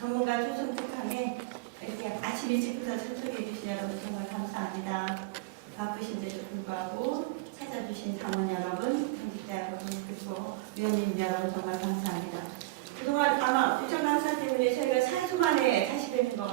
전문가 초청 특강에 이렇게 아침 일찍부터 참석해 주신 여러분 정말 감사합니다. 바쁘신데도 불구하고 찾아주신 당원 여러분, 당직자 여러분, 그리고 위원님 여러분 정말 감사합니다. 그동안 아마 일정 강사 때문에 저희가 4주 만에 다시 뵙는 것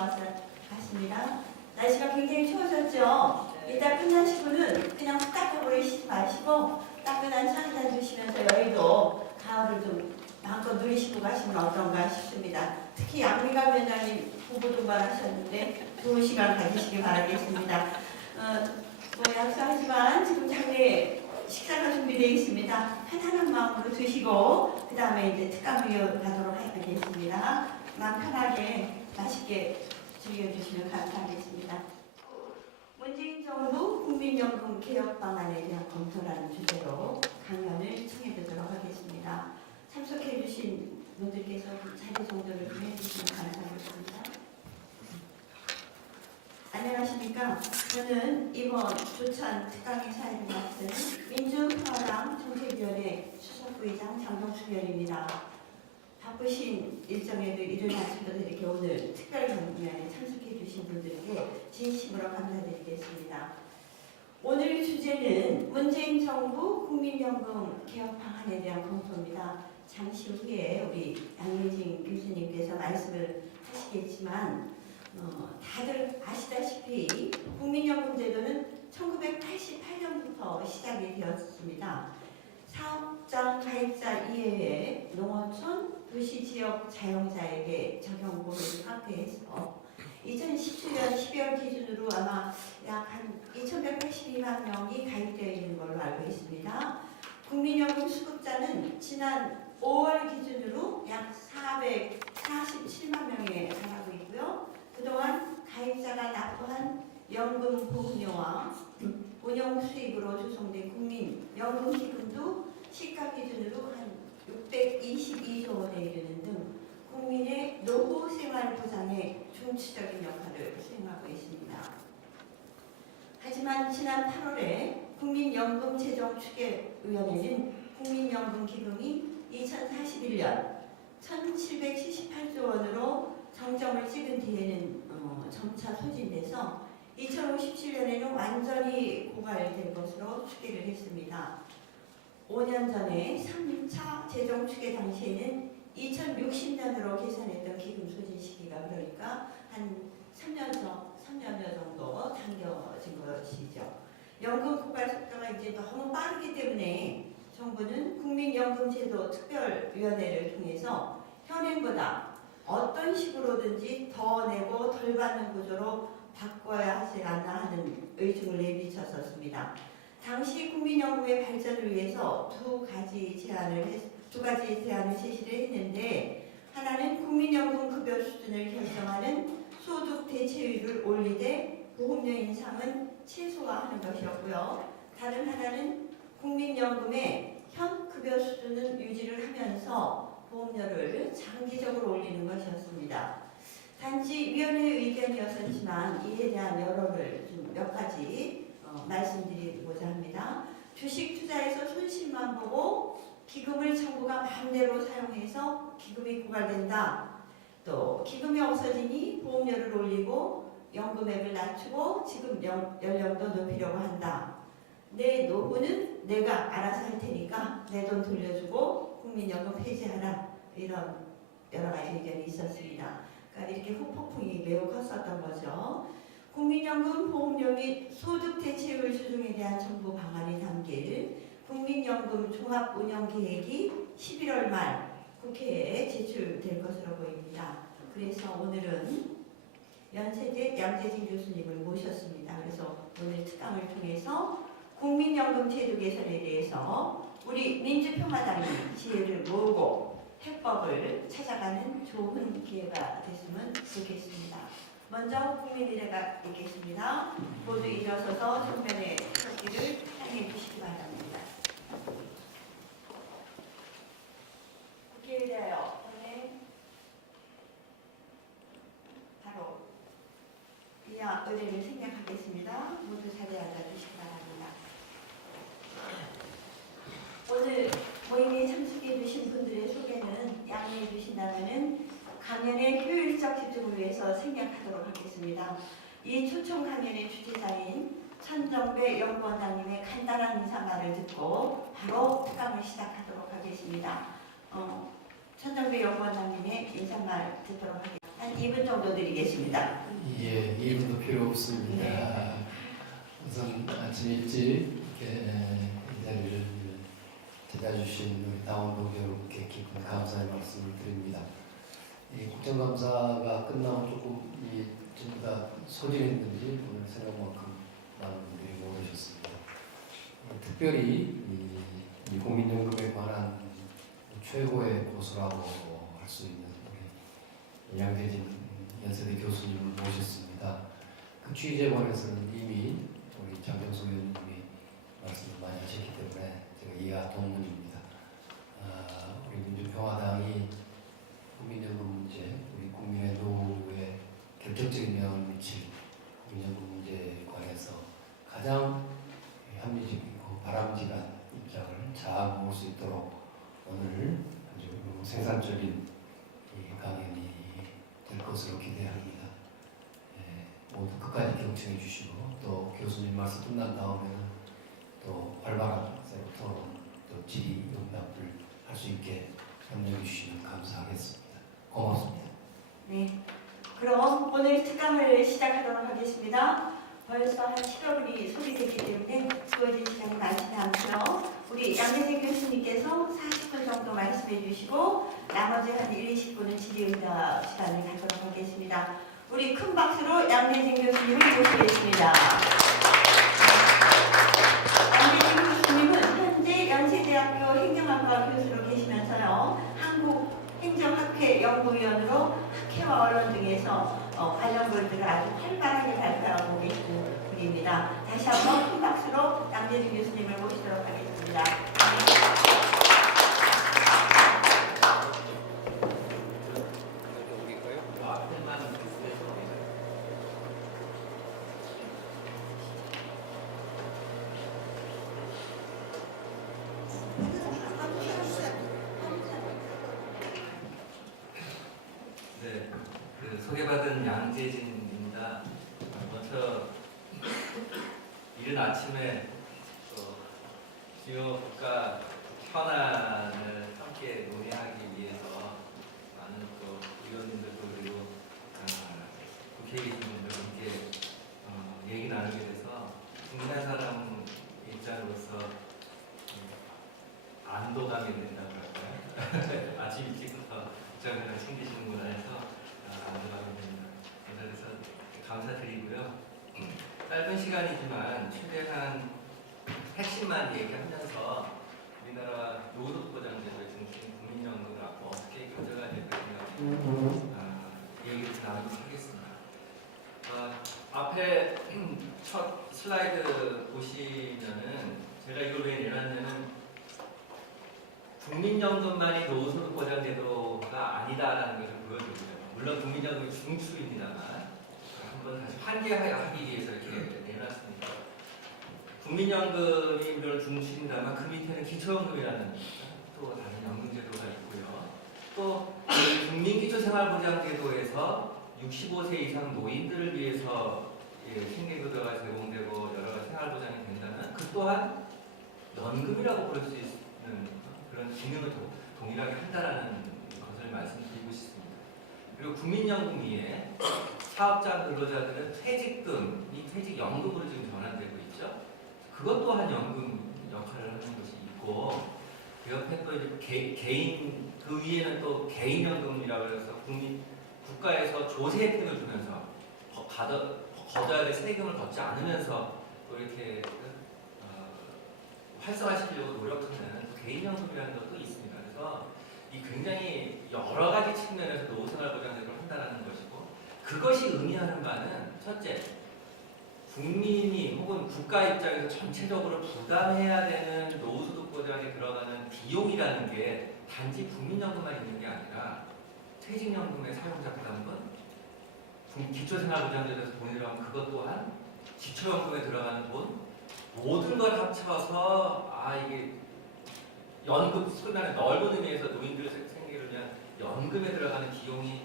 같습니다. 날씨가 굉장히 추워졌죠? 이따 끝나시고는 그냥 후딱하고 쉬지 마시고 따끈한 차 한잔 드시면서 여의도 가을을 좀 마음껏 누리시고 가시면 어떤가 싶습니다. 특히 양미강 위원장님 부부 동반하셨는데 좋은 시간 가지시기 바라겠습니다. 약속하지만 지금 장례 식사가 준비되어 있습니다. 편안한 마음으로 드시고 그 다음에 이제 특강을 이어가도록 하겠습니다. 마음 편하게 맛있게 즐겨주시면 감사하겠습니다. 문재인 정부 국민연금 개혁 방안에 대한 검토라는 주제로 강연을 청해드리도록 하겠습니다. 참석해 주신 분들께서 자리 정도를 좀 해주시면 감사하겠습니다. 안녕하십니까. 저는 이번 조천 특강의 사회를 맡은 민주평화당 정책위원회 수석부의장 장동수위원입니다. 바쁘신 일정에도 이른 아침부터 이렇게 오늘 특별경연에 참석해 주신 분들께 진심으로 감사드리겠습니다. 오늘 주제는 문재인 정부 국민연금 개혁 방안에 대한 검토입니다. 잠시 후에 우리 양예진 교수님께서 말씀을 하시겠지만 다들 아시다시피 국민연금 제도는 1988년부터 시작이 되었습니다. 사업장 가입자 이외에 농어촌, 도시지역 자영자에게 적용 범위를 확대해서 2017년 12월 기준으로 아마 약 한 2182만 명이 가입되어 있는 걸로 알고 있습니다. 국민연금 수급자는 지난 5월 기준으로 약 447만 명에 달하고 있고요. 그동안 가입자가 납부한 연금 보험료와 운영 수익으로 조성된 국민연금기금도 시가 기준으로 한 622조 원에 이르는 등 국민의 노후 생활 보장에 중추적인 역할을 수행하고 있습니다. 하지만 지난 8월에 국민연금재정추계위원회는 국민연금기금이 2041년 1778조 원으로 정점을 찍은 뒤에는 점차 소진돼서 2057년에는 완전히 고갈될 것으로 추계를 했습니다. 5년 전에 3차 재정추계 당시에는 2060년으로 계산했던 기금 소진 시기가 그러니까 한 3년여 정도 당겨진 것이죠. 연금 고갈 속도가 이제 너무 빠르기 때문에 정부는 국민연금제도 특별위원회를 통해서 현행보다 어떤 식으로든지 더 내고 덜 받는 구조로 바꿔야 하지 않나 하는 의중을 내비쳤었습니다. 당시 국민연금의 발전을 위해서 두 가지 제안을 제시를 했는데 하나는 국민연금 급여 수준을 결정하는 소득 대체율을 올리되 보험료 인상은 최소화하는 것이었고요. 다른 하나는 국민연금의 현 급여 수준은 유지를 하면서 보험료를 장기적으로 올리는 것이었습니다. 단지 위원회의 의견이었지만 이에 대한 여론을 좀 몇 가지 말씀드리고자 합니다. 주식 투자에서 손실만 보고 기금을 정부가 마음대로 사용해서 기금이 고갈된다. 또 기금이 없어지니 보험료를 올리고 연금액을 낮추고 지급 연령도 높이려고 한다. 내 노후는 내가 알아서 할 테니까 내 돈 돌려주고 국민연금 폐지하라. 이런 여러 가지 의견이 있었습니다. 그러니까 이렇게 후폭풍이 매우 컸었던 거죠. 국민연금 보험료 및 소득 대체율 조정에 대한 정부 방안이 담길 국민연금 종합운영계획이 11월 말 국회에 제출될 것으로 보입니다. 그래서 오늘은 연세대 양재진 교수님을 모셨습니다. 그래서 오늘 특강을 통해서 국민연금 제도 개선에 대해서 우리 민주평화당이 지혜를 모으고 해법을 찾아가는 좋은 기회가 됐으면 좋겠습니다. 먼저 국민의례가 있겠습니다. 모두 일어서서 정면의 서기를 향해 주시기 바랍니다. 국회에 대하여 바로 이하 의례를 생략하겠습니다. 모두 자리에 앉아주시기 바랍니다. 오늘 모임에 참석해 주신 분들의 소개는 양해해 주신다면 강연의 효율적 요즘을 위해서 생략하도록 하겠습니다. 이 초청 강연의 주최자인 천정배 연구원장님의 간단한 인사말을 듣고 바로 특강을 시작하도록 하겠습니다. 천정배 연구원장님의 인사말 듣도록 하겠습니다. 한 2분 정도 드리겠습니다. 예, 2분도 필요 없습니다. 네. 우선 아침 일찍 이렇게 이 자리를 찾아주신 우리 당원동 여러분께 깊은 감사의 말씀을 드립니다. 이 국정감사가 끝나고 조금 전부 다 소진했는지 오늘 생각만큼 많은 분들이 모이셨습니다. 특별히 이 국민연금에 관한 최고의 고수라고 할 수 있는 우리 양대진 연세대 교수님을 모셨습니다. 그 취재본에서는 이미 우리 장병수 의원님이 말씀을 많이 하셨기 때문에 제가 이하 동문입니다. 우리 민주평화당이 국민연금 문제, 우리 국민의 노후에 결정적인 영향을 미칠 국민연금 문제에 관해서 가장 합리적이고 바람직한 입장을 잘 모을 수 있도록 오늘 아주 생산적인 강연이 될 것으로 기대합니다. 모두 끝까지 경청해 주시고 또 교수님 말씀 끝난 다음에는 또 활발한 토론, 또 질의 응답을 할 수 있게 협력해 주시면 감사하겠습니다. 고맙습니다. 네, 그럼 오늘 특강을 시작하도록 하겠습니다. 벌써 한 10여분이 소비됐기 때문에 주어진 시간이 많지는 않고요. 우리 양대진 교수님께서 40분 정도 말씀해 주시고 나머지 한 1, 20분은 질의응답 시간을 갖도록 하겠습니다. 우리 큰 박수로 양대진 교수님을 모시겠습니다. 양대진 교수님은 현재 연세대학교 행정학과 교수로 계시면서요. 한국행정학회 연구위원으로 학회와 언론 등에서 관련 글들을 아주 활발하게 발표하고 계시는 분입니다. 다시 한번 큰 박수로 양대진 교수님을 모시도록 하겠습니다. 네, 소개받은 양재진입니다. 먼저 이른 아침에 주요 국가 현안을 함께 논의하기 위해서 많은 또 의원님들도 그리고 국회에 계신 분들과 함께 얘기 나누게 돼서 국내 사람 입장으로서 안도감이 된다고 할까요? 아침 일찍부터 국장을 챙기시는구나 해서 안도감이 됩니다. 그래서 감사드리고요. 짧은 시간이지만 최대한 핵심만 얘기하면서 우리나라 노동보장제도의 중심 국민연금을 앞으로 어떻게 가져가야 될까 얘기를 나누도록 하겠습니다. 앞에 첫 슬라이드 보시면은 제가 이걸 왜 내놨냐면 국민연금만이 노후소득보장제도가 아니다라는 것을 보여주고요. 물론 국민연금이 중추입니다만 한번 다시 환기하기 위해서 이렇게 내놨습니다. 국민연금이 물론 중추입니다만 그 밑에는 기초연금이라는 또 다른 연금제도가 있고요. 또 국민기초생활보장제도에서 65세 이상 노인들을 위해서 생계급여가 제공되고 여러 가지 생활보장이 된다면 그 또한 연금이라고 볼 수 있는 그런 기능을 동일하게 한다라는 것을 말씀드리고 싶습니다. 그리고 국민연금 위에 사업자 근로자들은 퇴직금, 이 퇴직연금으로 지금 전환되고 있죠. 그것 또한 연금 역할을 하는 것이 있고 그 옆에 또 이제 개인 그 위에는 또 개인연금이라고 해서 국가에서 조세 혜택을 주면서 걷어야 될 세금을 걷지 않으면서 또 이렇게 활성화시키려고 노력하는 개인연금이라는 것도 있습니다. 그래서 이 굉장히 여러 가지 측면에서 노후생활보장제도를 한다는 것이고 그것이 의미하는 바는 첫째, 국민이 혹은 국가 입장에서 전체적으로 부담해야 되는 노후소득보장에 들어가는 비용이라는 게 단지 국민연금만 있는 게 아니라 퇴직연금의 사용자 부담금, 기초생활보장제도에서 돈이 들어가면 그것 또한 기초연금에 들어가는 돈 모든 걸 합쳐서 이게 연금 소위 말하는 넓은 의미에서 노인들 생계를 위한 연금에 들어가는 비용이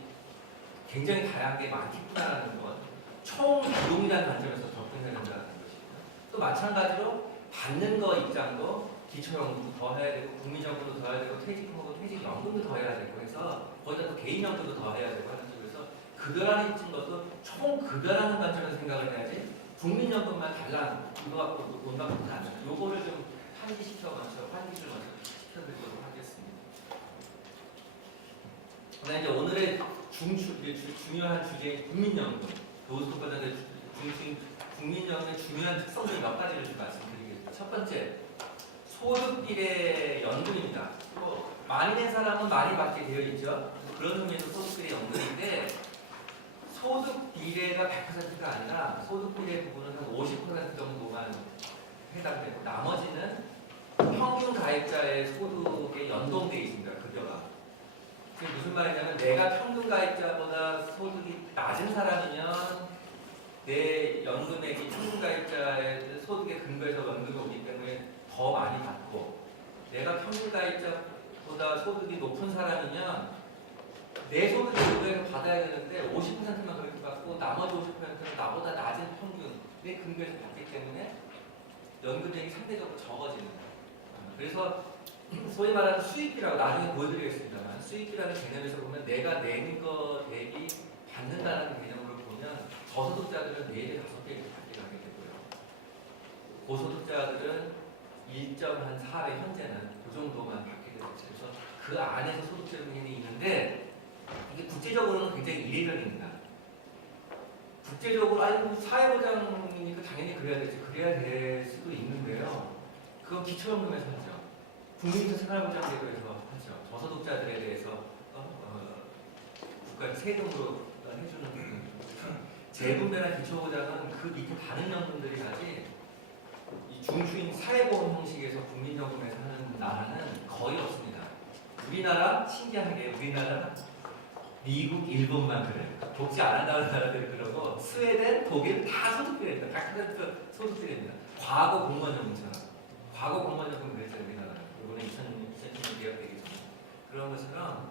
굉장히 다양하게 많겠구나라는 것, 총 비용이라는 관점에서 접근해야 된다는 것이고요. 또 마찬가지로 받는 거 입장도 기초연금도 더 해야 되고 국민연금도 더 해야 되고 퇴직금하고 퇴직연금도 더 해야 되고 해서 거기다 또 개인연금도 더 해야 되고 하는 쪽에서 급여라는 것도 총 급여라는 관점에서 생각을 해야지 국민연금만 달랑 이거 갖고 돈 받고는 안 돼요. 요거를 좀 환기시키를 먼저 시켜드리도록 하겠습니다. 그다음에 이제 오늘의 중요한 주제인 국민연금, 교수과정의 중심 국민연금의 중요한 특성들 몇 가지를 좀 말씀드리겠습니다. 첫 번째, 소득 비례 연금입니다. 많이 낸 사람은 많이 받게 되어 있죠. 그런 의미에서 소득 비례 연금인데 소득 비례가 100%가 아니라 소득 비례 부분은 한 50% 정도만 해당되고 나머지는 평균 가입자의 소득에 연동되어 있습니다. 급여가. 그게 무슨 말이냐면 내가 평균 가입자보다 소득이 낮은 사람이면 내 연금액이 평균 가입자의 소득에 근거해서 연금이 오기 때문에 더 많이 받고 내가 평균 가입자보다 소득이 높은 사람이면 내 소득에 의거해서 받아야 되는데 50%만 그렇게 받고 나머지 50%는 나보다 낮은 평균에 근거해서 받기 때문에 연금액이 상대적으로 적어지는 거예요. 그래서 소위 말하는 수익비라고 나중에 보여드리겠습니다만 수익비라는 개념에서 보면 내가 낸 거 대비 받는다는 개념으로 보면 저소득자들은 4배, 5배 이렇게 받게 가게 되고요. 고소득자들은 1.4배 현재는 그 정도만 받게 되죠. 그래서 그 안에서 소득세분이 있는데 이게 국제적으로는 굉장히 이례적입니다. 국제적으로 아니 사회보장이니까 당연히 그래야 되지 그래야 될 수도 있는데요. 그건 기초연금에서 하죠. 국민적 생활보장제도에서 하죠. 저소득자들에 대해서 국가에서 세금으로 해주는 부분. 재분배나 기초보장은 그 밑에 다른 연금들이 하지 이 중추인 사회보험 형식에서 국민연금에서 하는 나라는 거의 없습니다. 우리나라 신기하게 우리나라 미국, 일본만 그래요. 복지 안 한다는 나라들이 그러고 스웨덴, 독일 다 소득비례입니다. 100% 소득비례입니다. 과거 공무원연금처럼. 과거 공무원연금 그랬어요. 우리나라. 이번에 2016년 개혁되기 전에. 그런 것처럼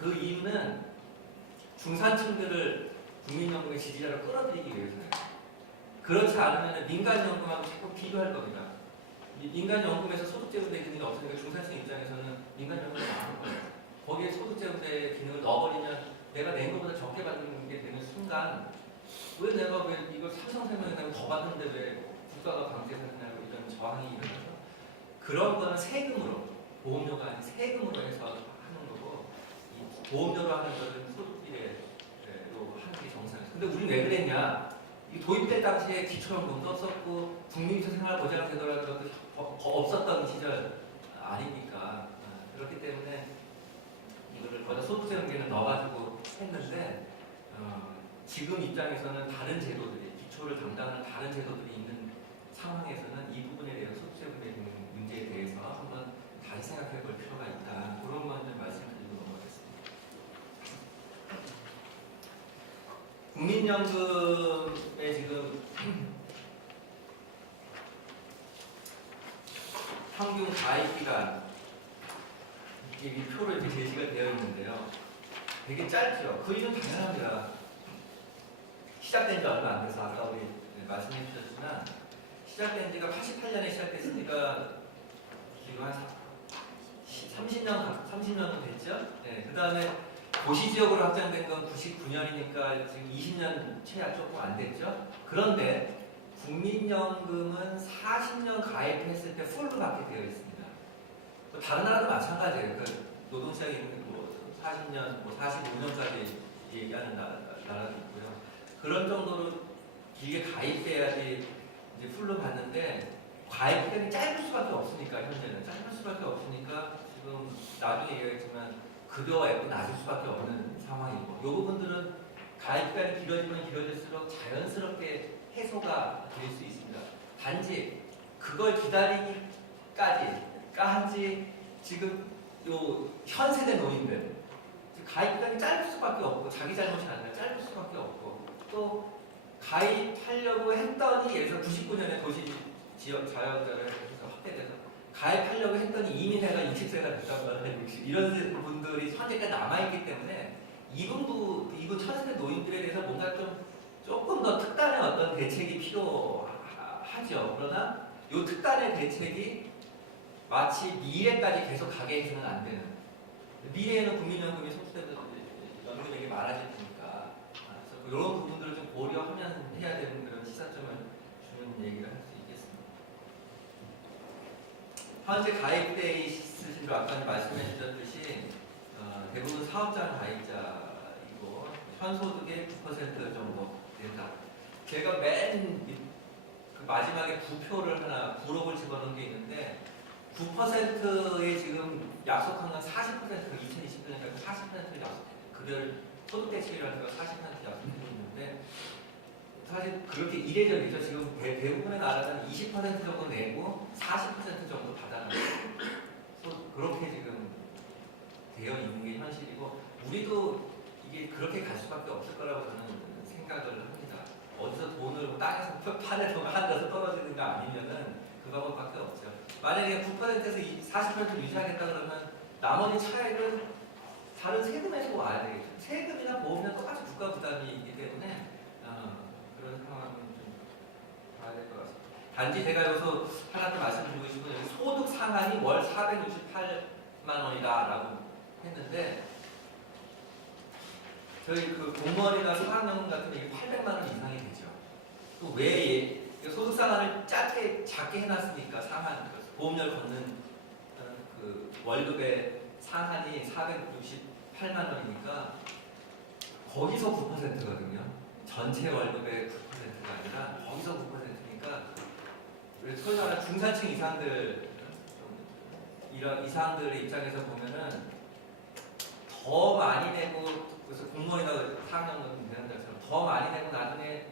그 이유는 중산층들을 국민연금의 지지자로 끌어들이기 위해서예요. 그렇지 않으면 민간연금하고 자꾸 비교할 겁니다. 민간연금에서 소득제분배 기능이 없으니까 중산층 입장에서는 민간연금이 나오는 거예요. 거기에 소득제분배 기능을 넣어버리면 내가 낸 것보다 적게 받는 게 되는 순간 왜 내가 왜 이걸 삼성생명에다가 더 받는데 왜 국가가 강제하냐고 이런 저항이 일어나서 그런 거는 세금으로 보험료가 아닌 세금으로 해서 하는 거고 이 보험료로 하는 거는 소득비례로 하는 게 정상이에요. 근데 우리 왜 그랬냐? 이 도입될 당시에 기초연금도 없었고 국민생활보장제도라는 것도 없었던 시절 아닙니까? 그렇기 때문에 이거를 거기다 소득세금계는 넣어가지고 했는데 지금 입장에서는 다른 제도들이 기초를 담당하는 다른 제도들이 있는 상황에서는 이 부분에 대한 소득세금계 문제에 대해서 한번 다시 생각해 볼 필요가 있다. 그런 건 좀 말씀드리고 넘어가겠습니다. 국민연금에 지금 평균 가입기간 이 표로 이렇게 제시가 되어 있는데요. 되게 짧죠. 그 이유는 당연합니다. 시작된 지 얼마 안 돼서 아까 우리 말씀해 주셨지만 시작된 지가 88년에 시작됐으니까 지금 한 30년 됐죠. 네, 그 다음에 도시지역으로 확장된 건 99년이니까 지금 20년 채 조금 안 됐죠. 그런데 국민연금은 40년 가입했을 때 풀로 받게 되어 있습니다. 다른 나라도 마찬가지예요. 그 노동시장에 있는 뭐 40년, 뭐 45년까지 얘기하는 나라도 있고요. 그런 정도로 길게 가입돼야지 이제 풀로 받는데 가입 기간이 짧을 수밖에 없으니까 현재는 짧을 수밖에 없으니까 지금 나중에 얘기했지만 급여액도 낮을 수밖에 없는 상황이고 이 부분들은 가입 기간이 길어지면 길어질수록 자연스럽게 해소가 될 수 있습니다. 단지 그걸 기다리기까지 한지 지금 요 현 세대 노인들 가입 기간이 짧을 수밖에 없고 자기 잘못이 아니라 짧을 수밖에 없고 또 가입하려고 했더니 예를 들어 99년에 도시지역 자영업자를 해서 확대돼서 가입하려고 했더니 이미 내가 60세가 됐다거나 이런 분들이 현재까지 남아있기 때문에 이분 이분 천세 노인들에 대해서 뭔가 조금 더 특단의 어떤 대책이 필요하죠. 그러나 이 특단의 대책이 마치 미래까지 계속 가게 해서는 안 되는. 미래에는 국민연금이 소수되면 연금에게 많아질 테니까. 그래서 이런 부분들을 좀 고려하면 해야 되는 그런 시사점을 주는 얘기를 할 수 있겠습니다. 현재 가입돼 있으신 분 아까 말씀해 주셨듯이 대부분 사업자 가입자이고 현소득의 9% 정도 된다. 제가 그 마지막에 구표를 하나 구록을 집어넣은 게 있는데 9%에 지금 약속한 건 40%를 2020년까지 40%를 약속했어요. 급여를 소득대책이라는 거 40% 약속해고 있는데 사실 그렇게 이례적이죠. 지금 대부분의 나라는 20% 정도 내고 40% 정도 받아가는 그렇게 지금 되어 있는 게 현실이고 우리도 이게 그렇게 갈 수밖에 없을 거라고 저는 생각을 합니다. 어디서 돈을 땅에서 판에 돈 한다서 떨어지는가 아니면은 그 방법밖에 없죠. 만약에 9%에서 40%를 유지하겠다 그러면 나머지 차액은 다른 세금에서 와야 되겠죠. 세금이나 보험이나 똑같이 국가 부담이기 때문에 그런 상황은 좀 봐야 될 것 같습니다. 단지 제가 여기서 하나 더 말씀드리고 싶은 건 소득 상한이 월 468만 원이다라고 했는데 저희 그 공무원이나 사학연금 같은 게 800만 원 이상이 되죠. 또 왜 소득 상한을 작게 해놨으니까 상한 보험료를 걷는 그 월급의 상한이 468만 원이니까 거기서 9%거든요. 전체 월급의 9%가 아니라 거기서 9%니까 소위 말하는 중산층 이상들 이런 이상들의 입장에서 보면은 더 많이 내고 그래서 공무원이나 사학연금 되는 것처럼 더 많이 내고 나중에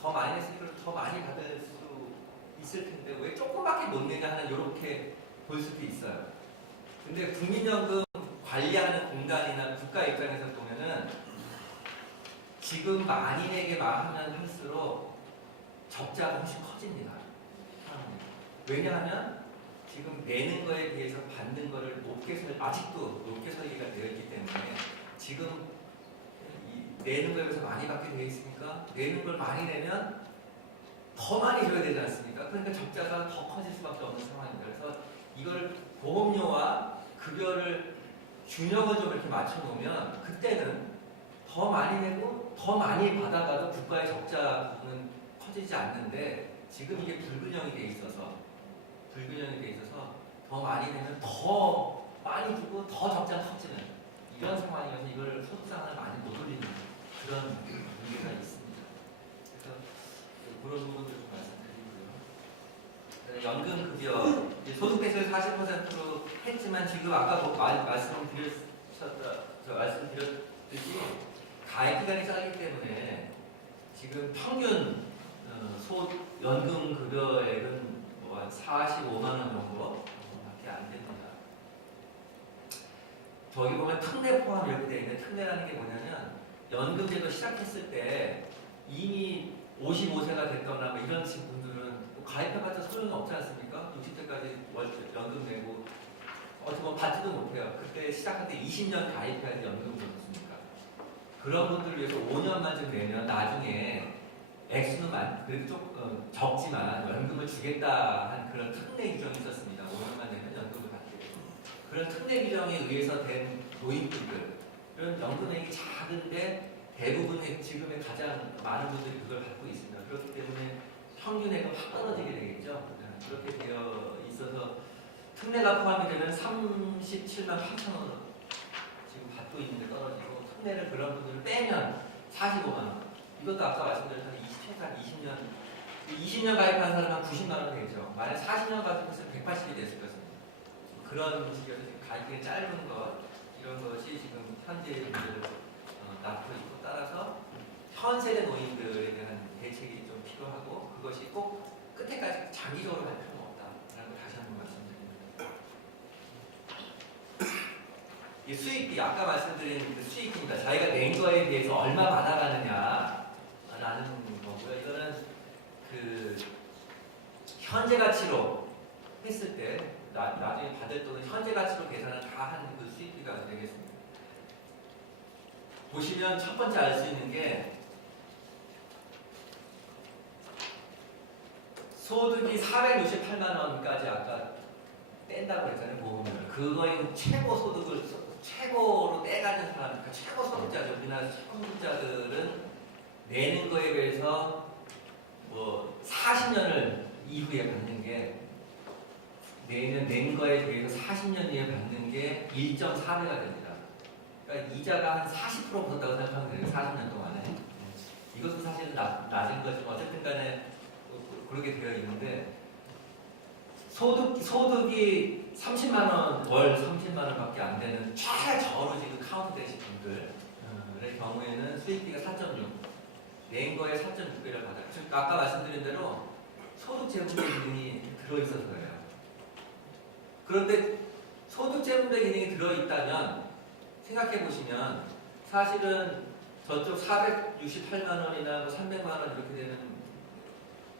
더 많이 냈으니까 더 많이 받을 수 있을 텐데 왜 조금밖에 못 내냐 하는 이렇게 볼 수도 있어요. 근데 국민연금 관리하는 공단이나 국가 입장에서 보면은 지금 많이 내게 하면 할수록 적자가 훨씬 커집니다. 왜냐하면 지금 내는 거에 비해서 받는 거를 아직도 높게 설계가 되어 있기 때문에 지금 내는 거에 비해서 많이 받게 되어 있으니까 내는 걸 많이 내면 더 많이 줘야 되지 않습니까? 그러니까 적자가 더 커질 수밖에 없는 상황입니다. 그래서 이걸 보험료와 급여를 균형을 좀 이렇게 맞춰 놓으면 그때는 더 많이 내고 더 많이 받아가도 국가의 적자 부분은 커지지 않는데 지금 이게 불균형이 돼 있어서 더 많이 내면 더 많이 주고 더 적자가 커지는 이런 상황이어서 이걸 소득상한을 많이 못 올리는 그런 문제가 있습니다. 그래서 그런 부분들 좀 말씀드리고요. 연금급여 소득대출 40%로 했지만 지금 아까 말씀드렸듯이 가입 기간이 짧기 때문에 지금 평균 연금급여액은 뭐 45만 원 정도밖에 안 됩니다. 저기 보면 특례 포함 이렇게 되어 있는데 특례라는 게 뭐냐면 연금제도 시작했을 때 이미 55세가 됐거나 뭐 이런 분들은 가입해봤자 소용이 없지 않습니까? 60세까지 연금 내고 어떻게 보면 받지도 못해요. 그때 시작할 때 20년 가입해야지 연금을 받습니까? 그런 분들을 위해서 5년만 좀 내면 나중에 액수는 그래도 조금 적지만 연금을 주겠다 한 그런 특례 규정이 있었습니다. 5년만 내면 연금을 받게 되고 그런 특례 규정에 의해서 된 노인분들 그런 연금액이 작은데 대부분의 지금의 가장 많은 분들이 그걸 받고 있습니다. 그렇기 때문에 평균액은 확 떨어지게 되겠죠. 그렇게 되어 있어서 특례가 포함이 되면 37만 8천 원 지금 받고 있는데 떨어지고 특례를 그런 분들을 빼면 45만 원. 이것도 아까 말씀드렸던 20년 가입한 사람 한 90만 원 되죠. 만약 40년 가입했으면 180이 됐을 것입니다. 그런 식으로 가입이 짧은 것 이런 것이 지금 현재 문제를 낳고 있고 따라서 현 세대 노인들에 대한 대책이 좀 필요하고 그것이 꼭 끝에까지 장기적으로 갈 필요는 없다라는 걸 다시 한번 말씀드립니다. 이 수익비 아까 말씀드린 그 수익비입니다. 자기가 낸 거에 비해서 얼마 받아가느냐라는 거고요. 이거는 그 현재 가치로 했을 때 나중에 받을 돈은 현재 가치로 계산을 다 한 그 수익비가 되겠습니다. 보시면 첫 번째 알 수 있는 게 소득이 468만 원까지 아까 뺀다고 했잖아요. 보험료를. 그거인 최고 소득을 최고로 떼가는 사람, 그러니까 최고 소득자들, 우리나라 최고 소득자들은 내는 거에 비해서 뭐 40년을 이후에 받는 게 낸 거에 비해서 40년 뒤에 받는 게 1.4배가 됩니다. 그러니까 이자가 한 40% 붙었다고 생각하면 돼요. 40년 동안에. 이것도 사실 낮은 거지만 어쨌든 간에 그렇게 되어 있는데 소득이 30만 원, 월 30만 원밖에 안 되는 최저로 지금 카운트 되신 분들의 경우에는 수익비가 4.6, 낸 거에 4.6배를 받아요. 즉 아까 말씀드린 대로 소득재분배 기능이 들어있어서 그래요. 그런데 소득재분배 기능이 들어있다면 생각해 보시면 사실은 저쪽 468만 원이나 뭐 300만 원 이렇게 되는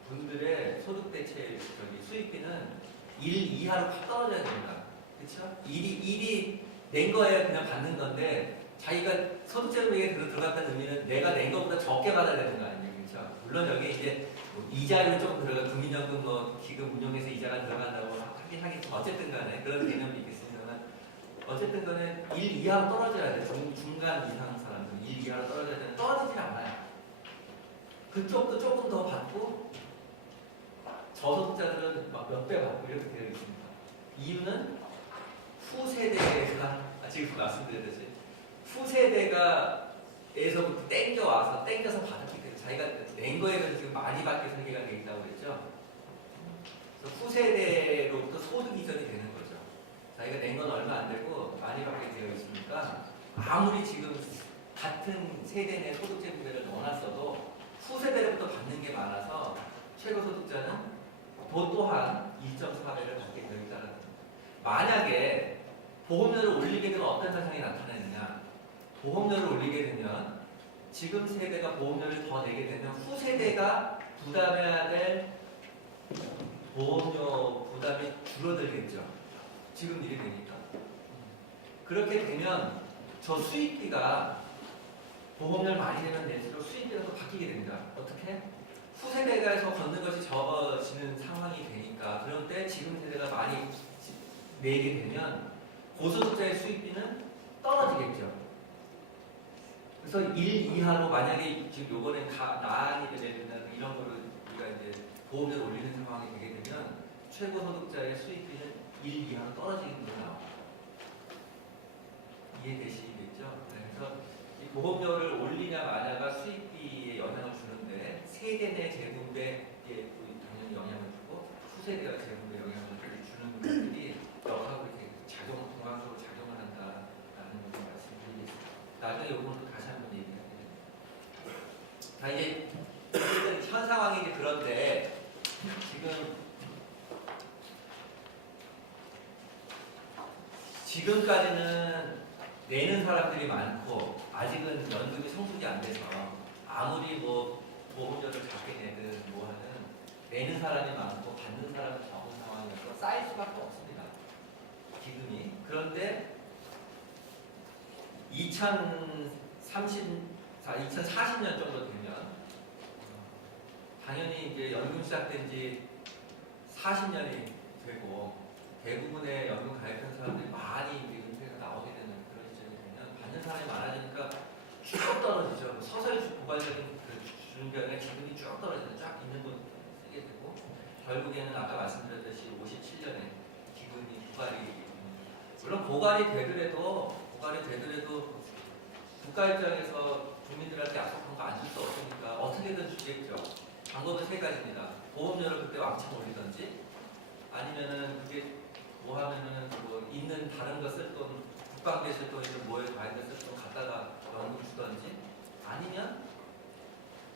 분들의 소득 대체 수익비는 1 이하로 확 떨어져야 됩니다. 그렇죠? 일이 낸 거에 그냥 받는 건데 자기가 소득재분배에 들어갔다는 의미는 내가 낸 것보다 적게 받아야 되는 거 아니에요. 그렇죠? 물론 여기 이제 뭐 이자율이 조금 들어가 국민연금 뭐 기금 운용에서 이자가 들어간다고 하긴 어쨌든 간에 그런 개념이 있겠습니다만 어쨌든 간에 1 이하로 떨어져야 돼요. 중간 이상 사람들은 1 이하로 떨어져야 되는데 떨어지진 않아요. 그쪽도 조금 더 받고 저소득자들은 막 몇 배 받고 이렇게 되어 있습니다. 이유는 후세대가 지금 말씀드렸듯이 후세대가 에서부터 땡겨서 받았기 때문에 자기가 낸 거에 비해서 지금 많이 받게 설계가 되어 있다고 그랬죠. 그래서 후세대로부터 소득 이전이 되는 거죠. 자기가 낸 건 얼마 안 되고 많이 받게 되어 있으니까 아무리 지금 같은 세대 내 소득재분배를 넣어놨어도 후세대로부터 받는 게 많아서 최고소득자는 또한 1.4배를 받게 되어 있다는 겁니다. 만약에 보험료를 올리게 되면 어떤 현상이 나타나느냐? 보험료를 올리게 되면 지금 세대가 보험료를 더 내게 되면 후세대가 부담해야 될 보험료 부담이 줄어들겠죠. 지금 일이 되니까. 그렇게 되면 저 수익비가 보험료를 많이 내면 낼수록 수익비가 더 바뀌게 됩니다. 어떻게? 후세대가에서 걷는 것이 적어지는 상황이 되니까 그런데 지금 세대가 많이 내게 되면 고소득자의 수익비는 떨어지겠죠. 그래서 1 이하로 만약에 지금 요번에 나안이 되는 이런 거를 우리가 이제 보험료를 올리는 상황이 되게 되면 최고소득자의 수익비는 1 이하로 떨어지는 게 나옵니다. 이해되시겠죠? 그래서 이 보험료를 올리냐 마냐가 수익비에 영향을 주는데 세대 내 재분배에 당연히 영향을 주고 후세대가 재분배에 영향을 주는 것들이 여하고 이렇게 동방적으로 작용을 한다라는 것을 말씀드리겠습니다. 나중에 이거는 다시 한번 얘기할게요. 자 이제 어쨌든 현 상황이 이제 그런데 지금까지는 내는 사람들이 많고 아직은 연금이 성숙이 안 돼서 아무리 뭐 보험료를 작게 내든 뭐 하든 내는 사람이 많고 받는 사람이 적은 상황이어서 쌓일 수밖에 없습니다. 기금이. 그런데 2040년 정도 되면 당연히 이제 연금 시작된 지 40년이 되고 대부분의 연금 가입한 사람들이 많이 이제 은퇴가 나오게 되는 그런 시점이 되면 받는 사람이 많아지니까 쭉 떨어지죠. 서서히 고갈적인 주는 게 아니라 기금이 쭉 떨어지는 쫙 있는 돈 쓰게 되고 결국에는 아까 말씀드렸듯이 57년에 기금이 고갈이 물론 고갈이 되더라도 국가 입장에서 국민들한테 약속한 거 안 줄 수 없으니까 어떻게든 주겠죠. 방법은 세 가지입니다. 보험료를 그때 왕창 올리든지 아니면은 그게 뭐 하면은 뭐 있는 다른 거 쓸 돈 국방비 쓸 돈이든 뭐에 과잉 쓸 돈 갖다가 연금 주든지 아니면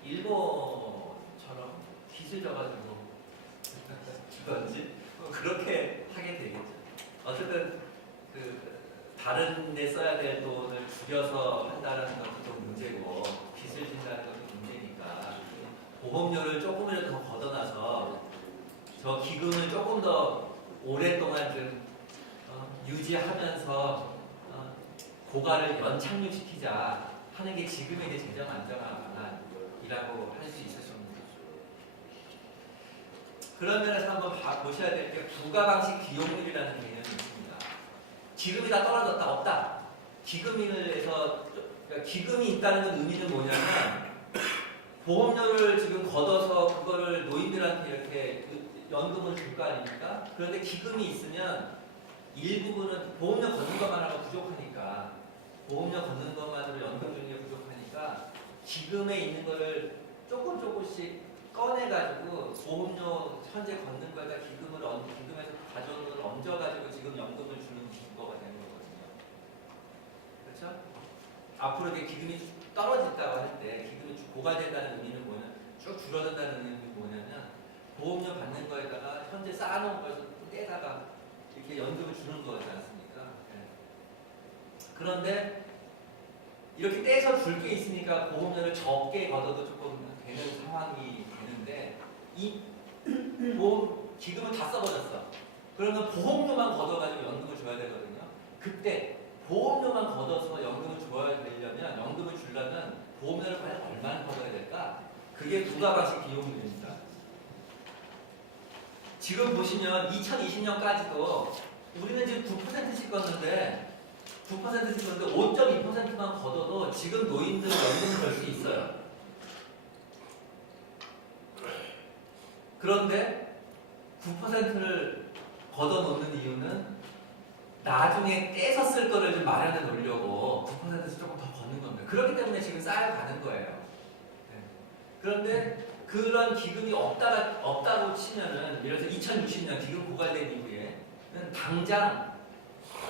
일본처럼 빚을 져가지고 주든지 그렇게 하게 되겠죠. 어쨌든 다른 데 써야 될 돈을 줄여서 한다는 것도 좀 문제고 빚을 진다는 것도 문제니까 보험료를 조금이라도 더 걷어놔서 저 기금을 조금 더 오랫동안 좀 유지하면서 고갈을 연착륙시키자 하는 게 지금의 이제 재정 안정화이라고 할 수 있을 수 있는 거죠. 그런 면에서 한번 보셔야 될 게 부가방식 기용률이라는 개념이 있습니다. 기금이 다 떨어졌다 없다. 기금에서 그러니까 기금이 있다는 건 의미는 뭐냐면 보험료를 지금 걷어서 그거를 노인들한테 이렇게 연금을 줄 거 아닙니까? 그런데 기금이 있으면 일부분은 보험료 걷는 것만 하고 부족하니까 보험료 걷는 것만으로 연금 주는 게 부족하니까 기금에 있는 거를 조금씩 꺼내가지고 보험료 현재 걷는 거에다 기금에서 가져온 걸 얹어가지고 지금 연금을 주는 거가 되는 거거든요. 그렇죠? 앞으로 이게 기금이 떨어진다고 할 때 기금이 고갈된다는 의미는 뭐냐면 쭉 줄어든다는 의미는 뭐냐면 보험료 받는 거에다가 현재 쌓아놓은 거에서 떼다가 이렇게 연금을 주는 거지 않습니까? 네. 그런데 이렇게 떼서 줄 게 있으니까 보험료를 적게 걷어도 조금 되는 상황이 되는데 이 보험 기금을 다 써버렸어. 그러면 보험료만 걷어가지고 연금을 줘야 되거든요. 그때 보험료만 걷어서 연금을 줘야 되려면 연금을 주려면 보험료를 과연 얼마나 걷어야 될까? 그게 부가방식 비용률입니다. 지금 보시면 2020년까지도 우리는 지금 9%씩 걷는데 9%씩 걷는데 5.2%만 걷어도 지금 노인들 연금을 벌 수 있어요. 그런데 9%를 걷어놓는 이유는 나중에 떼서 쓸 거를 좀 마련해 놓으려고 9%에서 조금 더 걷는 겁니다. 그렇기 때문에 지금 쌓여가는 거예요. 네. 그런데 그런 기금이 없다고 치면은 예를 들어서 2060년 기금 고갈된 이후에는 당장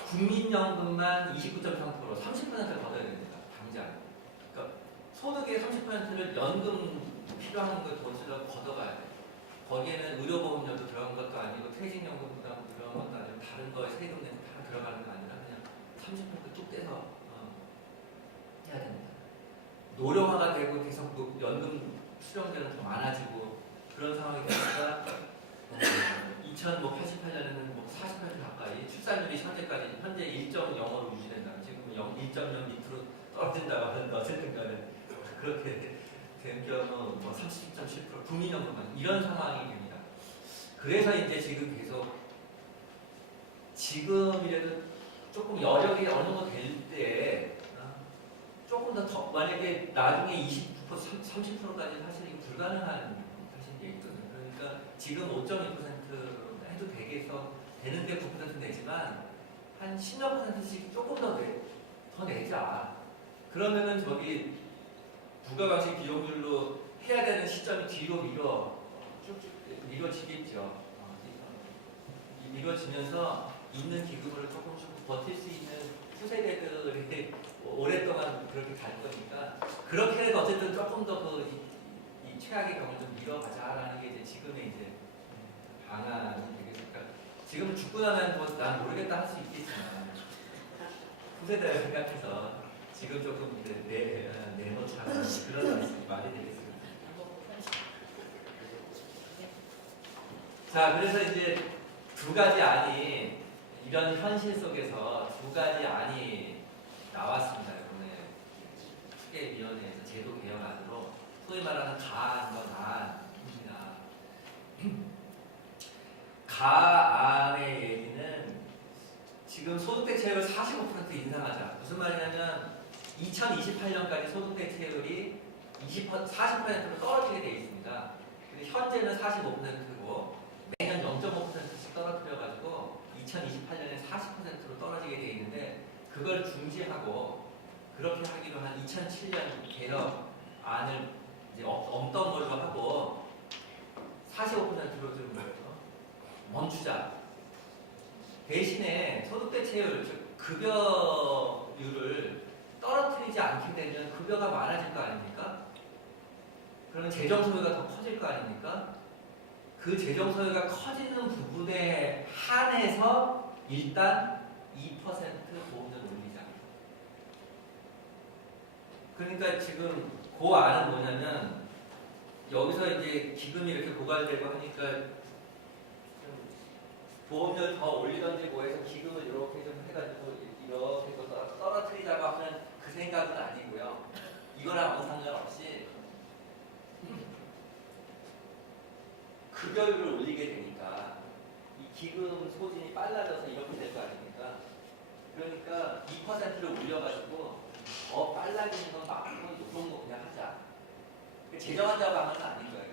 국민연금만 29.3% 30%를 걷어야 됩니다. 당장. 그러니까 소득의 30%를 연금 필요한 걸 돈 쓰려고 걷어가야 돼요. 거기에는 의료보험료도 들어간 것도 아니고 퇴직연금 부담 들어간 것도 아니고 다른 거에 세금 내고 다 들어가는 거 아니라 그냥 30%뚝 떼서 해야 됩니다. 노령화가 되고 계속 연금 수령자는 더 많아지고 그런 상황이 되니까 2088년에는 40% 가까이 출산율이 현재 1.0으로 유지된다. 지금 1.0 밑으로 떨어진다고 하는데 어쨌든 간에 그렇게 된 경우 30.7% 국민연금만 이런 상황이 됩니다. 그래서 이제 지금 계속 지금이라도 조금 여력이 어느 정도 될 때 조금 더 만약에 나중에 29% 30%까지 사실 이거 불가능한 사실 게 있거든요. 그러니까 지금 5.2% 해도 되는데 9% 내지만 한 10몇 %씩 조금 더 내자. 그러면은 저기 부가가치 비용률로 해야 되는 시점이 뒤로 미뤄지겠죠. 미뤄지면서 있는 기금으로 조금씩 버틸 수 있는 후세대들이 오랫동안 그렇게 갈 거니까 그렇게 해도 어쨌든 조금 더 이 최악의 경우를 좀 미뤄가자라는 게 이제 지금의 이제 방안이 되겠습니까? 지금 죽고 나면 난 모르겠다 할 수 있겠지만 후세대를 생각해서 지금 조금 이제 내놓자 그런 말이 되겠습니다. 자, 그래서 이제 두 가지 안이 이런 현실 속에서 두 가지 안이 나왔습니다. 이번에 추계위원회에서 제도 개혁안으로 소위 말하는 가안과 나안입니다. 가안의 얘기는 지금 소득대체율을 45% 인상하자. 무슨 말이냐면 2028년까지 소득대체율이 40%로 떨어지게 되어 있습니다. 근데 현재는 45%고 매년 0.5%씩 떨어뜨려가지고 2028년에 40%로 떨어지게 되어 있는데 그걸 중지하고 그렇게 하기로 한 2007년 개혁안을 이제 없던 걸로 하고 45%로 좀 멈추자. 대신에 소득대체율, 즉 급여율을 떨어뜨리지 않게 되면 급여가 많아질 거 아닙니까? 그러면 재정소요가 더 커질 거 아닙니까? 그 재정소요가 커지는 부분에 한해서 일단 2% 보험료를 올리자. 그러니까 지금 그 안은 뭐냐면 여기서 이제 기금이 이렇게 고갈되고 하니까 보험료를 더 올리던지 뭐 해서 기금을 이렇게 좀 해가지고 이렇게 해서 떨어뜨리자고 하면 그 그 생각은 아니고요. 이거랑 아무 상관없이 급여율을 올리게 되니까 이 기금 소진이 빨라져서 이렇게 될 거 아닙니까? 그러니까 2%를 올려가지고 더 빨라지는 건 막고 이 정도 그냥 하자. 재정한다고 하는 건 아닌 거예요.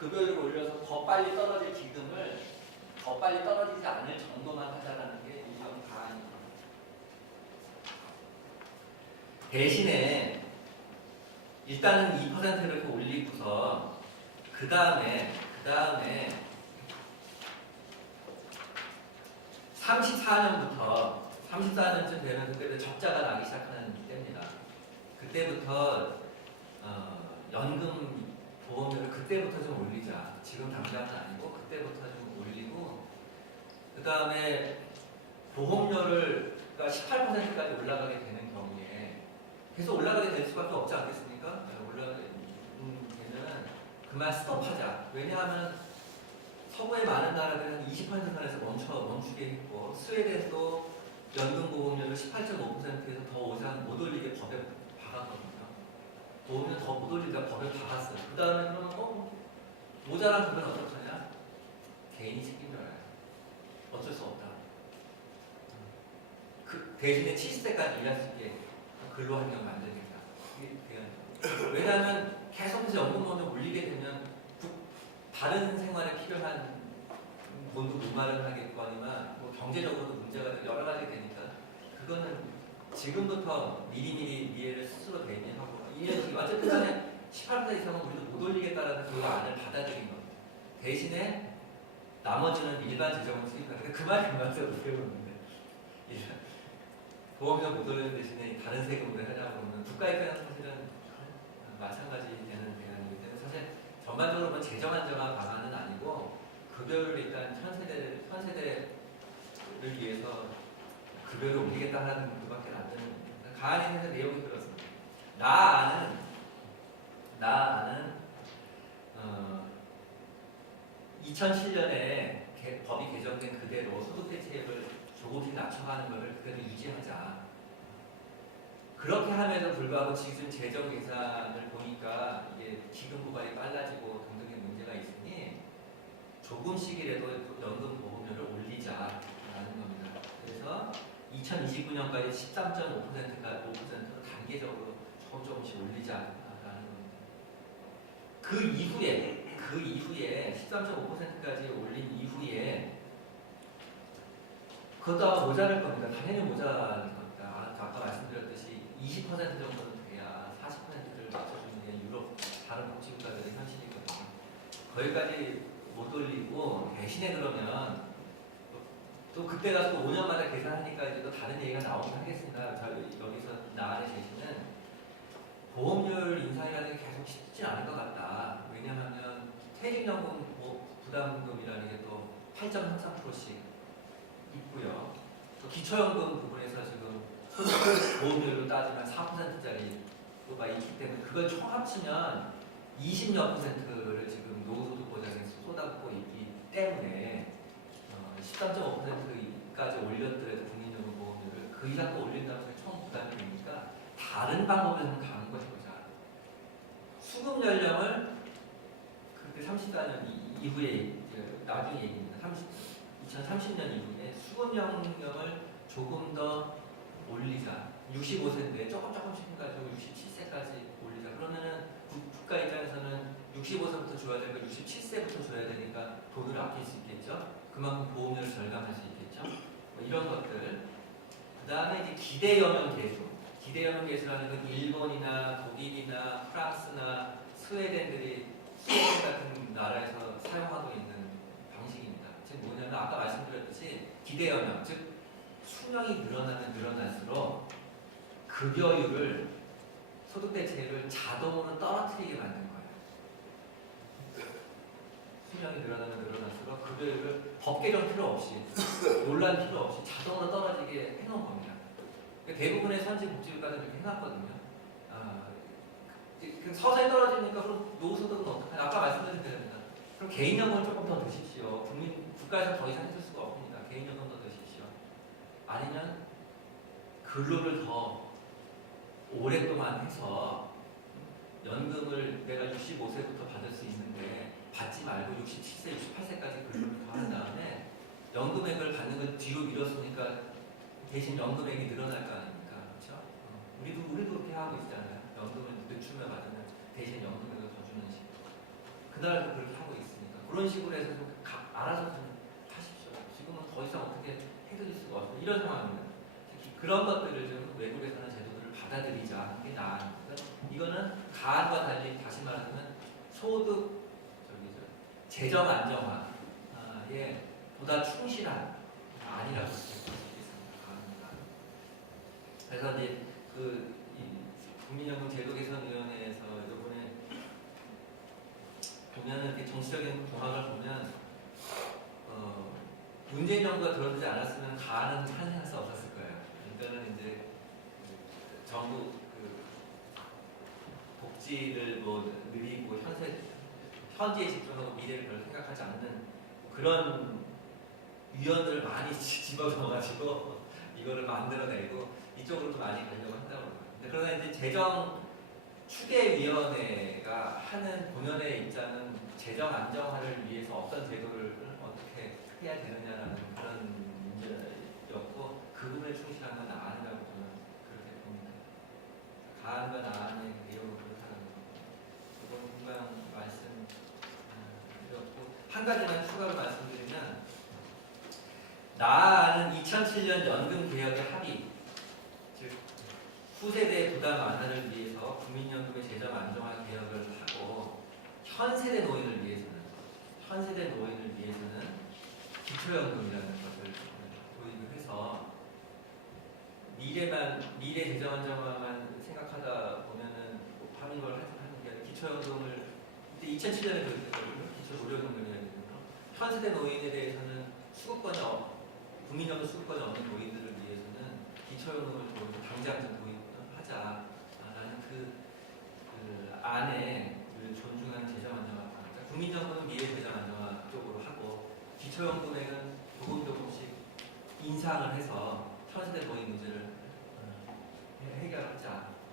급여율을 올려서 더 빨리 떨어질 기금을 더 빨리 떨어지지 않을 정도만 하자라는 게 이런 가안입니다. 대신에 일단은 2% 이렇게 올리고서 그 다음에 34년쯤 되면 그때 적자가 나기 시작하는 때입니다. 그때부터 연금 보험료를 그때부터 좀 올리자. 지금 당장은 아니고 그때부터 좀 올리고 그 다음에 보험료를 그러니까 18%까지 올라가게 되는 경우에 계속 올라가게 될 수밖에 없지 않겠습니까? 올라가게 되면 그만 스톱하자. 왜냐하면 서구의 많은 나라들은 20% 선에서 멈추게 했고 스웨덴도 연금보험료를 18.5%에서 더 이상 못 올리게 법에 박았거든요. 보험료 더 못 올리다 법에 박았어요. 그 다음에 그러면 모자란 부분 어떡하냐? 개인이 책임져야 해요. 어쩔 수 없다. 그 대신에 70세까지 일할 수 있게 근로환경 만들겠다. 왜냐하면 계속해서 연금보험료 올리게 되면 다른 생활에 필요한 돈도 못 마련하겠거니와 뭐 경제적으로도 문제가 되고 여러 가지 되니까 그거는 지금부터 미리미리 미래를 스스로 대비하고 어쨌든 간에 18% 이상은 우리도 못 올리겠다라는 그 안을 받아들인 겁니다. 대신에 나머지는 일반 재정을 투입하는데 그 말이 맞아요. 어떻게 보는데 보험료 못 올리는 대신에 다른 세금을 하려고 하면 국가 입장에서 사실은 마찬가지 되는 대안이기 때문에 사실 전반적으로 보면 재정 안정화 방안은 아니고 급여를 일단 현 세대를 위해서 급여를 올리겠다는 것밖에 안 되는 겁니다. 가안에서 내용이 그렇습니다. 나 아는 2007년에 법이 개정된 그대로 소득 대체율을 조금씩 낮춰가는 것을 그대로 유지하자. 그렇게 함에도 불구하고 지금 재정 예산을 보니까 이게 기금 고갈이 빨라지고 등등의 문제가 있으니 조금씩이라도 연금 보험료를 올리자라는 겁니다. 그래서 2029년까지 13.5%로 단계적으로 조금씩 올리자라는 겁니다. 그 이후에 13.5%까지 올린 이후에 그것도 아마 모자랄 겁니다. 당연히 모자랄 겁니다. 아까 말씀드렸듯이 20% 정도는 돼야 40%를 맞춰주는 게 유럽 다른 복지국가들의 현실이거든요. 거기까지 못 올리고 대신에 그러면 또 그때 가서 또 5년마다 계산하니까 이제 또 다른 얘기가 나오긴 하겠습니다. 여기서 나안의 제시는 보험료율 인상이라는 게 계속 쉽지 않을 것 같다. 왜냐하면 퇴직연금 부담금이라는 게 또 8.33%씩 있고요. 또 기초연금 부분에서 지금 보험료로 따지면 4%짜리 가 있기 때문에 그걸 총 합치면 20몇 %를 지금 노후소득 보장에 쏟아붓고 있기 때문에 13.5%까지 올렸더라도 국민연금 보험료를 그 이상 또 올린다고 해서 총 부담이 되니까 다른 방법에서 가는 것이 보자. 수급 연령을 그때 34년 이후에 나중에 얘기입니다. 2030년 이후에 수급 연령을 조금 더 올리자. 65세인데 조금씩 해가지고 67세까지 올리자. 그러면은 국가 입장에서는 65세부터 줘야 되고 67세부터 줘야 되니까 돈을 아낄 수 있겠죠. 그만큼 보험료를 절감할 수 있겠죠. 뭐 이런 것들. 그 다음에 이제 기대연령 계수. 기대연령 계수라는 건 일본이나 독일이나 프랑스나 스웨덴 같은 나라에서 사용하고 있는 방식입니다. 즉 뭐냐면 아까 말씀드렸듯이 기대연령, 즉 수명이 늘어나면 늘어날수록 급여율을 소득 대체율을 자동으로 떨어뜨리게 만든 거예요. 수명이 늘어나면 늘어날수록 급여율을 법 개정 필요 없이 논란 필요 없이 자동으로 떨어지게 해놓은 겁니다. 대부분의 선진 복지국가는 이렇게 해놨거든요. 서서히 떨어지니까 그럼 노후소득은 어떡하냐? 아까 말씀드린 대로입니다. 그럼 개인연금을 조금 더 드십시오. 국가에서 더 이상 해줄 수가 없습니다. 개인연금 더 드십시오. 아니면 근로를 더 오랫동안 해서 연금을 내가 65세부터 받을 수 있는데 받지 말고 67세, 68세까지 근로를 더 한 다음에 연금액을 받는 걸 뒤로 미뤘으니까 대신 연금액이 늘어날 거 아닙니까? 그렇죠? 우리도 그렇게 하고 있잖아요. 연금을 늦추면 받으면 대신 연금액을 더 주는 식으로. 그 나라도 그렇게 하고 있으니까 그런 식으로 해서 좀 알아서 좀 하십시오. 지금은 더 이상 어떻게 해드릴 수가 없어요. 이런 상황입니다. 특히 그런 것들을 좀 외국에서는 제도들을 받아들이자 하는 게 나아니까 이거는 가안과 달리 다시 말하면 소득 재정 안정화에 보다 충실한 아니라고 볼 수 있겠습니다. 가안과. 그래서 이제 이 국민연금 제도 개선위원회에서 이번에 보면은 이렇게 정치적인 공학을 보면 문재인 정부가 들어서지 않았으면 가안은 탄생할 수 없었을 거예요. 그러니까는 이제 정부 복지를 뭐 늘리고 현재에 집중하고 미래를 별로 생각하지 않는 그런 위원들을 많이 집어넣어가지고 이거를 만들어내고 이쪽으로 좀 많이 가려고 한다고 합니다. 그러나 이제 재정 추계위원회가 하는 본연의 입장은 재정 안정화를 위해서 어떤 제도를 어떻게 해야 되느냐라는 그런 문제였고 그 부분에 충실한 건 아니라고 저는 그렇게 봅니다. 가안과 나안의 내용을 그렇다는 거. 이건 금방 말씀드렸고 한 가지만 추가로 말씀드리면 나안은 2007년 연금 개혁의 합의 즉 후세대 부담 완화를 위해서 국민연금의 재정 안정화 개혁을 하고 현세대 노인을 위해서는 기초연금이라는 것을 도입을 해서 미래 재정 안정화만 생각하다 보면은 하는 걸 하는 게 아니라 기초연금을 이때 2007년에 도입했거든요. 기초노령연금이라는 이름으로 현세대 노인에 대해서는 국민연금 수급권이 없는 노인들을 위해서는 기초연금을 당장 좀 도입하자라는 그 안에 존중하는 재정 안정화. 그러니까 국민연금은 미래 재정 안정화 쪽으로 하고 기초연금에는 조금씩 인상을 해서 현세대 노인 문제를 해결하자.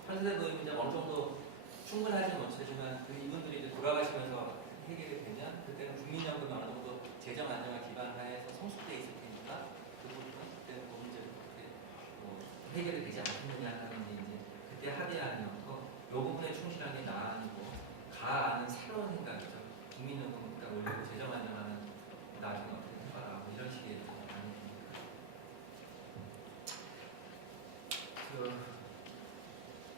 현세대 노인 문제가 어느 정도 충분하지는 못하지만 이분들이 이제 돌아가시면서 해결이 되면 그때는 국민연금이 어느 정도 재정 안정화 기반하에서 성숙돼 있을 테니까 그 부분은 그때 그 문제를 그렇게 해결이 되지 않겠느냐는 이제 그때 합의안이었고 이 부분에 충실한 게 나아니고 가안은 새로운 생각이죠. 국민연금보다 올리고 재정 안정화는 나중에 어떻게 해봐라 이런 식의 안입니다.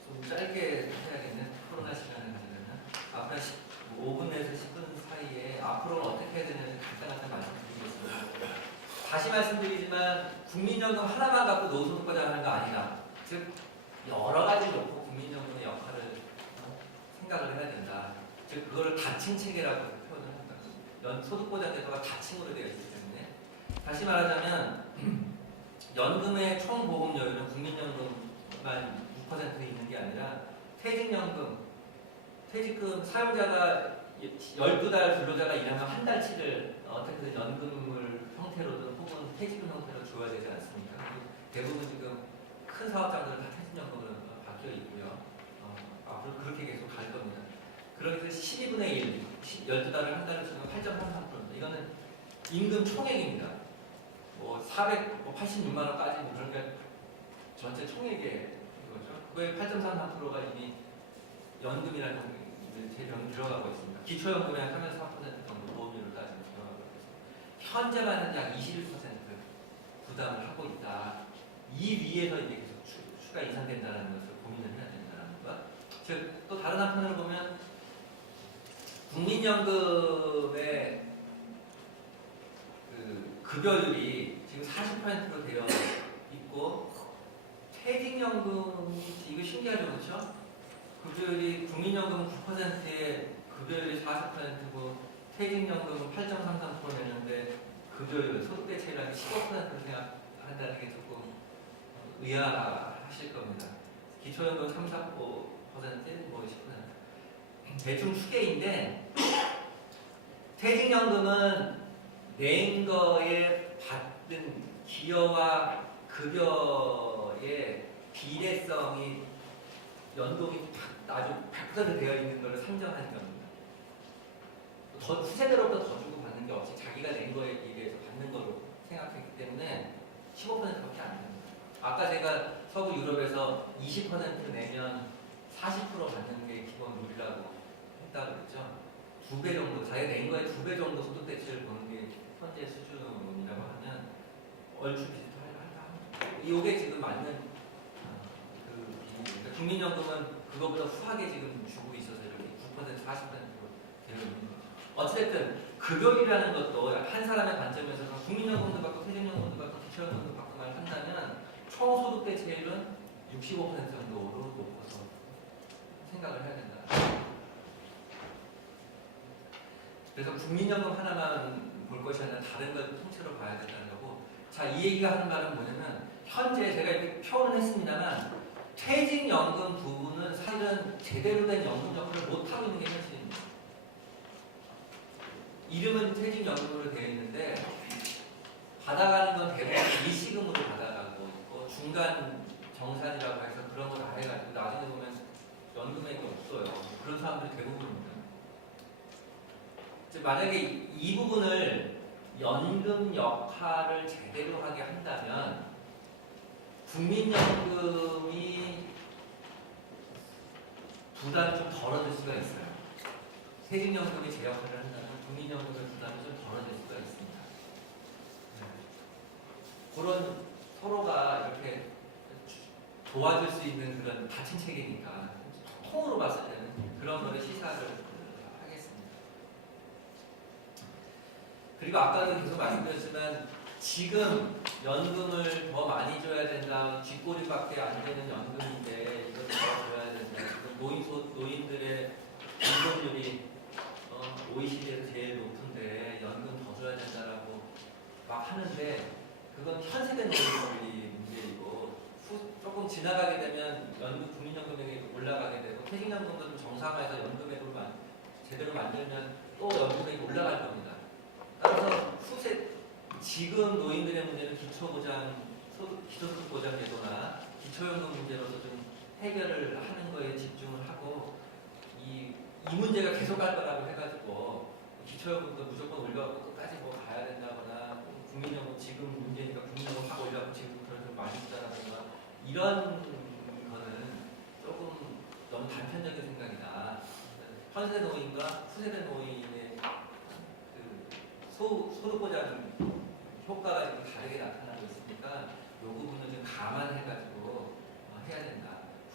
좀 짧게 해야겠네. 코로나 시간을 가지려면 앞으로 5분 내에서 10분 사이에 앞으로는 어떻게 해야 되는지 간단하게 말씀드리겠습니다. 다시 말씀드리지만 국민연금 하나만 갖고 노후소득과자 하는 거 아니다. 즉 여러 가지 놓고 국민연금의 역할을 생각을 해야 된다. 즉 그거를 다층 체계라고 표현을 합니다. 소득보장 제도가 다층으로 되어 있기 때문에 다시 말하자면 연금의 총 보험료율은 국민연금만 6%에 있는 게 아니라 퇴직금 사용자가 12달 근로자가 일하면 한 달치를 어떻게든 연금을 형태로든 혹은 퇴직금 형태로 줘야 되지 않습니까? 대부분 지금 큰 사업장들은 다 퇴직연금으로 바뀌어 있고요. 앞으로 그렇게 계속 갈 겁니다. 그렇게 해서 12분의 1, 12달을 한 달을 주면 8.33%입니다. 이거는 임금 총액입니다. 486만 원까지 그러니까 전체 총액의 이거죠. 그거의 8.33%가 이미 연금이라는 재정이 들어가고 있습니다. 기초연금에 한 34% 정도 보험료를 따지면 들어가고 있습니다. 현재만 약 21% 부담을 하고 있다. 이 위에서 이제 계속 추가 인상된다는 것을 고민을 해야 된다는 것. 즉, 또 다른 한편으로 보면 국민연금의 급여율이 지금 40%로 되어 있고 퇴직연금 이거 신기하죠, 그렇죠? 급여율이 국민연금은 9%에 급여율이 40%고 퇴직연금은 8.33% 내는데 급여율 소득대 체감이 15%로 생각한다는 게 조금 의아하실 겁니다. 기초연금 3, 4, 5%, 뭐 10%. 대충 추계인데 퇴직연금은 낸 거에 받는 기여와 급여의 비례성이 연동이 아주 100% 되어 있는 걸 상정하는 겁니다. 더 후세대로부터 더 주고 받는 게 없이 자기가 낸 거에 비례해서 받는 걸로 생각했기 때문에 15%밖에 안 됩니다. 아까 제가 서구 유럽에서 20% 내면 40% 받는 게 기본 룰이라고 했다고 그랬죠. 2배 정도, 자기가 낸 거에 2배 정도 소득 대체를 보는 게 현재 수준이라고 하면 얼추 비슷할까? 이게 지금 맞는 그 비율입니다. 국민연금은 그거보다 후하게 지금 주고 있어서 이렇게 9% 40%로 되어 있는 거죠. 어쨌든 급여이라는 것도 한 사람의 관점에서 국민연금도 받고 퇴직연금도 받고 기초연금도 받고만 한다면 총 소득 대체율은 65% 정도로 높아서 생각을 해야 된다. 그래서 국민연금 하나만 볼 것이 아니라 다른 걸 통째로 봐야 된다는 거고, 자, 이 얘기가 하는 말은 뭐냐면 현재 제가 이렇게 표현을 했습니다만 퇴직연금 부분은 사실은 제대로 된 연금 역할을 못하고 있는 게 현실입니다. 이름은 퇴직연금으로 되어 있는데 받아가는 건 대부분 일시금으로 받아가고 있고 중간 정산이라고 해서 그런 걸 다 해가지고 나중에 보면 연금액이 없어요. 그런 사람들이 대부분입니다. 만약에 이 부분을 연금 역할을 제대로 하게 한다면 국민연금이 부담이 좀 덜어질 수가 있어요. 퇴직연금이 제 역할을 한다면 국민연금의 부담이 좀 덜어질 수가 있습니다. 그런 서로가 이렇게 도와줄 수 있는 그런 닫힌 책이니까 통으로 봤을 때는 그런 거를 시사를 하겠습니다. 그리고 아까도 계속 말씀드렸지만 지금 연금을 더 많이 줘야 된다. 뒷골이밖에 안 되는 연금인데 이걸 더 줘야 된다. 지금 노인들의 빈곤율이 OECD에서 제일 높은데 연금 더 줘야 된다라고 막 하는데 그건 현세대 노인들이 문제이고 조금 지나가게 되면 연금 국민연금액이 올라가게 되고 퇴직연금도 좀 정상화해서 연금액으로 제대로 만들면 또 연금액이 올라갈 겁니다. 따라서 지금 노인들의 문제는 기초소득보장제도나 기초연금 문제로서 좀 해결을 하는 거에 집중을 하고 이 문제가 계속 갈 거라고 해가지고 기초연금도 무조건 올려갖고 끝까지 뭐 가야 된다거나 국민연금 지금 문제니까 국민연금 확 올려갖고 지금부터 좀 많이 주자라든가 이런 거는 조금 너무 단편적인 생각이다. 현세대 노인과 후세대 노인의 소득보장 효과가 좀 다르게 나타나고 있으니까 이 부분을 좀 감안해가지고 해야 된다.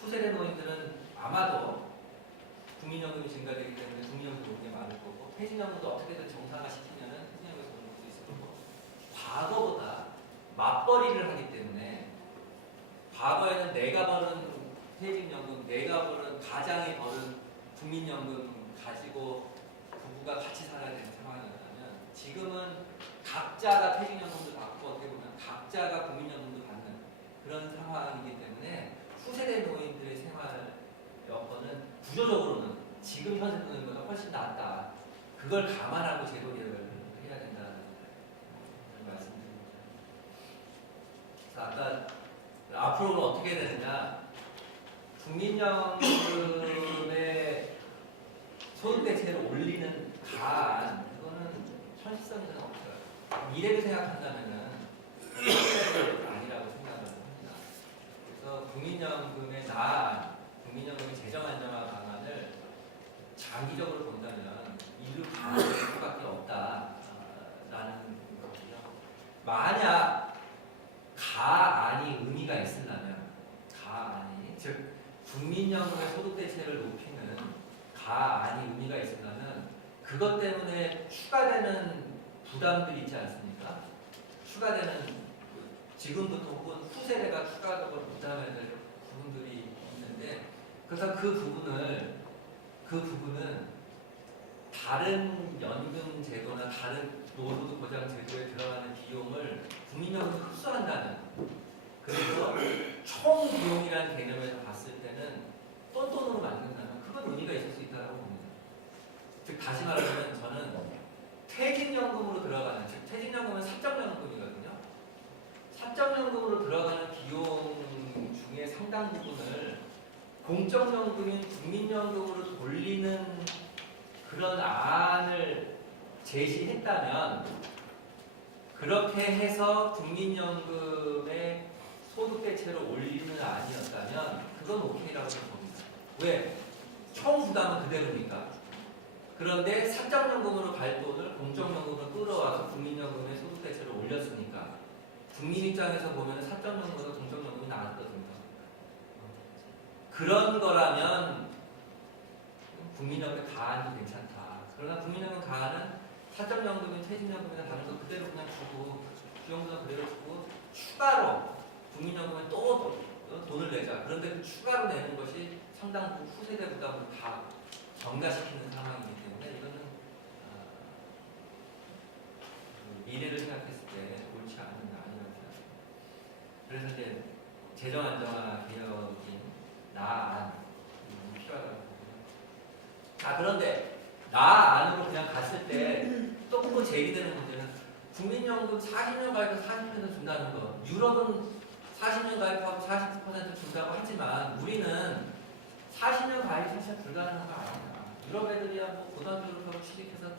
후세대 노인들은 아마도 국민연금이 증가되기 때문에 국민연금 좋은 게 많을 거고 퇴직연금도 어떻게든 정상화시키면 퇴직연금에서 오는 것도 있을 거고 과거보다 맞벌이를 하기 때문에 과거에는 내가 버는 퇴직연금, 내가 버는 가장이 버는 국민연금 가지고 부부가 같이 살아야 되는 상황이었다면 지금은 각자가 퇴직연금도 받고 어떻게 보면 각자가 국민연금도 받는 그런 상황이기 때문에 후세대 노인들의 생활 여건은 구조적으로는 지금 현세 노인보다 훨씬 낫다. 그걸 감안하고 제도 개혁을 해야 된다는 말씀드립니다. 자, 아까 앞으로는 어떻게 되느냐? 국민연금의 소득 대체를 올리는 가안 그거는 현실성이 좀 없어요. 미래를 생각한다면은 아니라고 생각을 합니다. 그래서 국민연금의 국민연금의 재정 안정화 방안을 장기적으로 본다면 이를 가능할 수밖에 없다라는 거고요. 만약 가안이 의미가 있으려면 가안이 즉 국민연금의 소득 대체를 높이는 가안이 의미가 있으려면 그것 때문에 추가되는 부담들이 있지 않습니까? 추가되는 지금부터 혹은 후세대가 추가적으로 부담해야 될 부분들이 있는데 그래서 그 부분은 다른 연금 제도나 다른 노후소득 보장 제도에 들어가는 비용을 국민연금이 흡수한다는 그래서 총 비용이라는 개념에서 봤을 때는 똔똔으로 만든다면 그건 의미가 있을 수 있다고 봅니다. 즉 다시 말하면 저는 퇴직연금으로 들어가는 즉 퇴직연금은 사적연금이거든요. 사적연금으로 들어가는 비용 중 중에 상당 부분을 공적연금인 국민연금으로 돌리는 그런 안을 제시했다면, 그렇게 해서 국민연금의 소득 대체를 올리는 안이었다면 그건 오케이라고 봅니다. 왜? 총 부담은 그대로니까. 그런데 사적연금으로 갈 돈을 공적연금으로 끌어와서 국민연금의 소득 대체를 올렸으니까 국민 입장에서 보면 사적연금보다 공적연금이 나았거든요. 그런 거라면 국민연금 가안도 괜찮다. 그러나 국민연금 가안은 사적연금인 퇴직연금이나 다른 거 그대로 그냥 주고 비용부담 그대로 주고 추가로 국민연금에 또 돈을 내자. 그런데 그 추가로 내는 것이 상당 부분 후세대 부담을 다 경과시키는 상황이기 때문에 이거는 미래를 생각했을 때 옳지 않은 아니라고 생각합니다. 그래서 이제 재정 안정화 개혁인 나안 필요하다고 보고요. 자, 그런데 나안으로 그냥 갔을 때 또 제기되는 문제는 국민연금 40년 가입해서 40% 준다는 거. 유럽은 40년 가입하고 40% 준다고 하지만 우리는 40년 가입이 사실 불가능한 거 아니야. 유럽 애들이야 뭐 고등학교 졸업하고 취직해서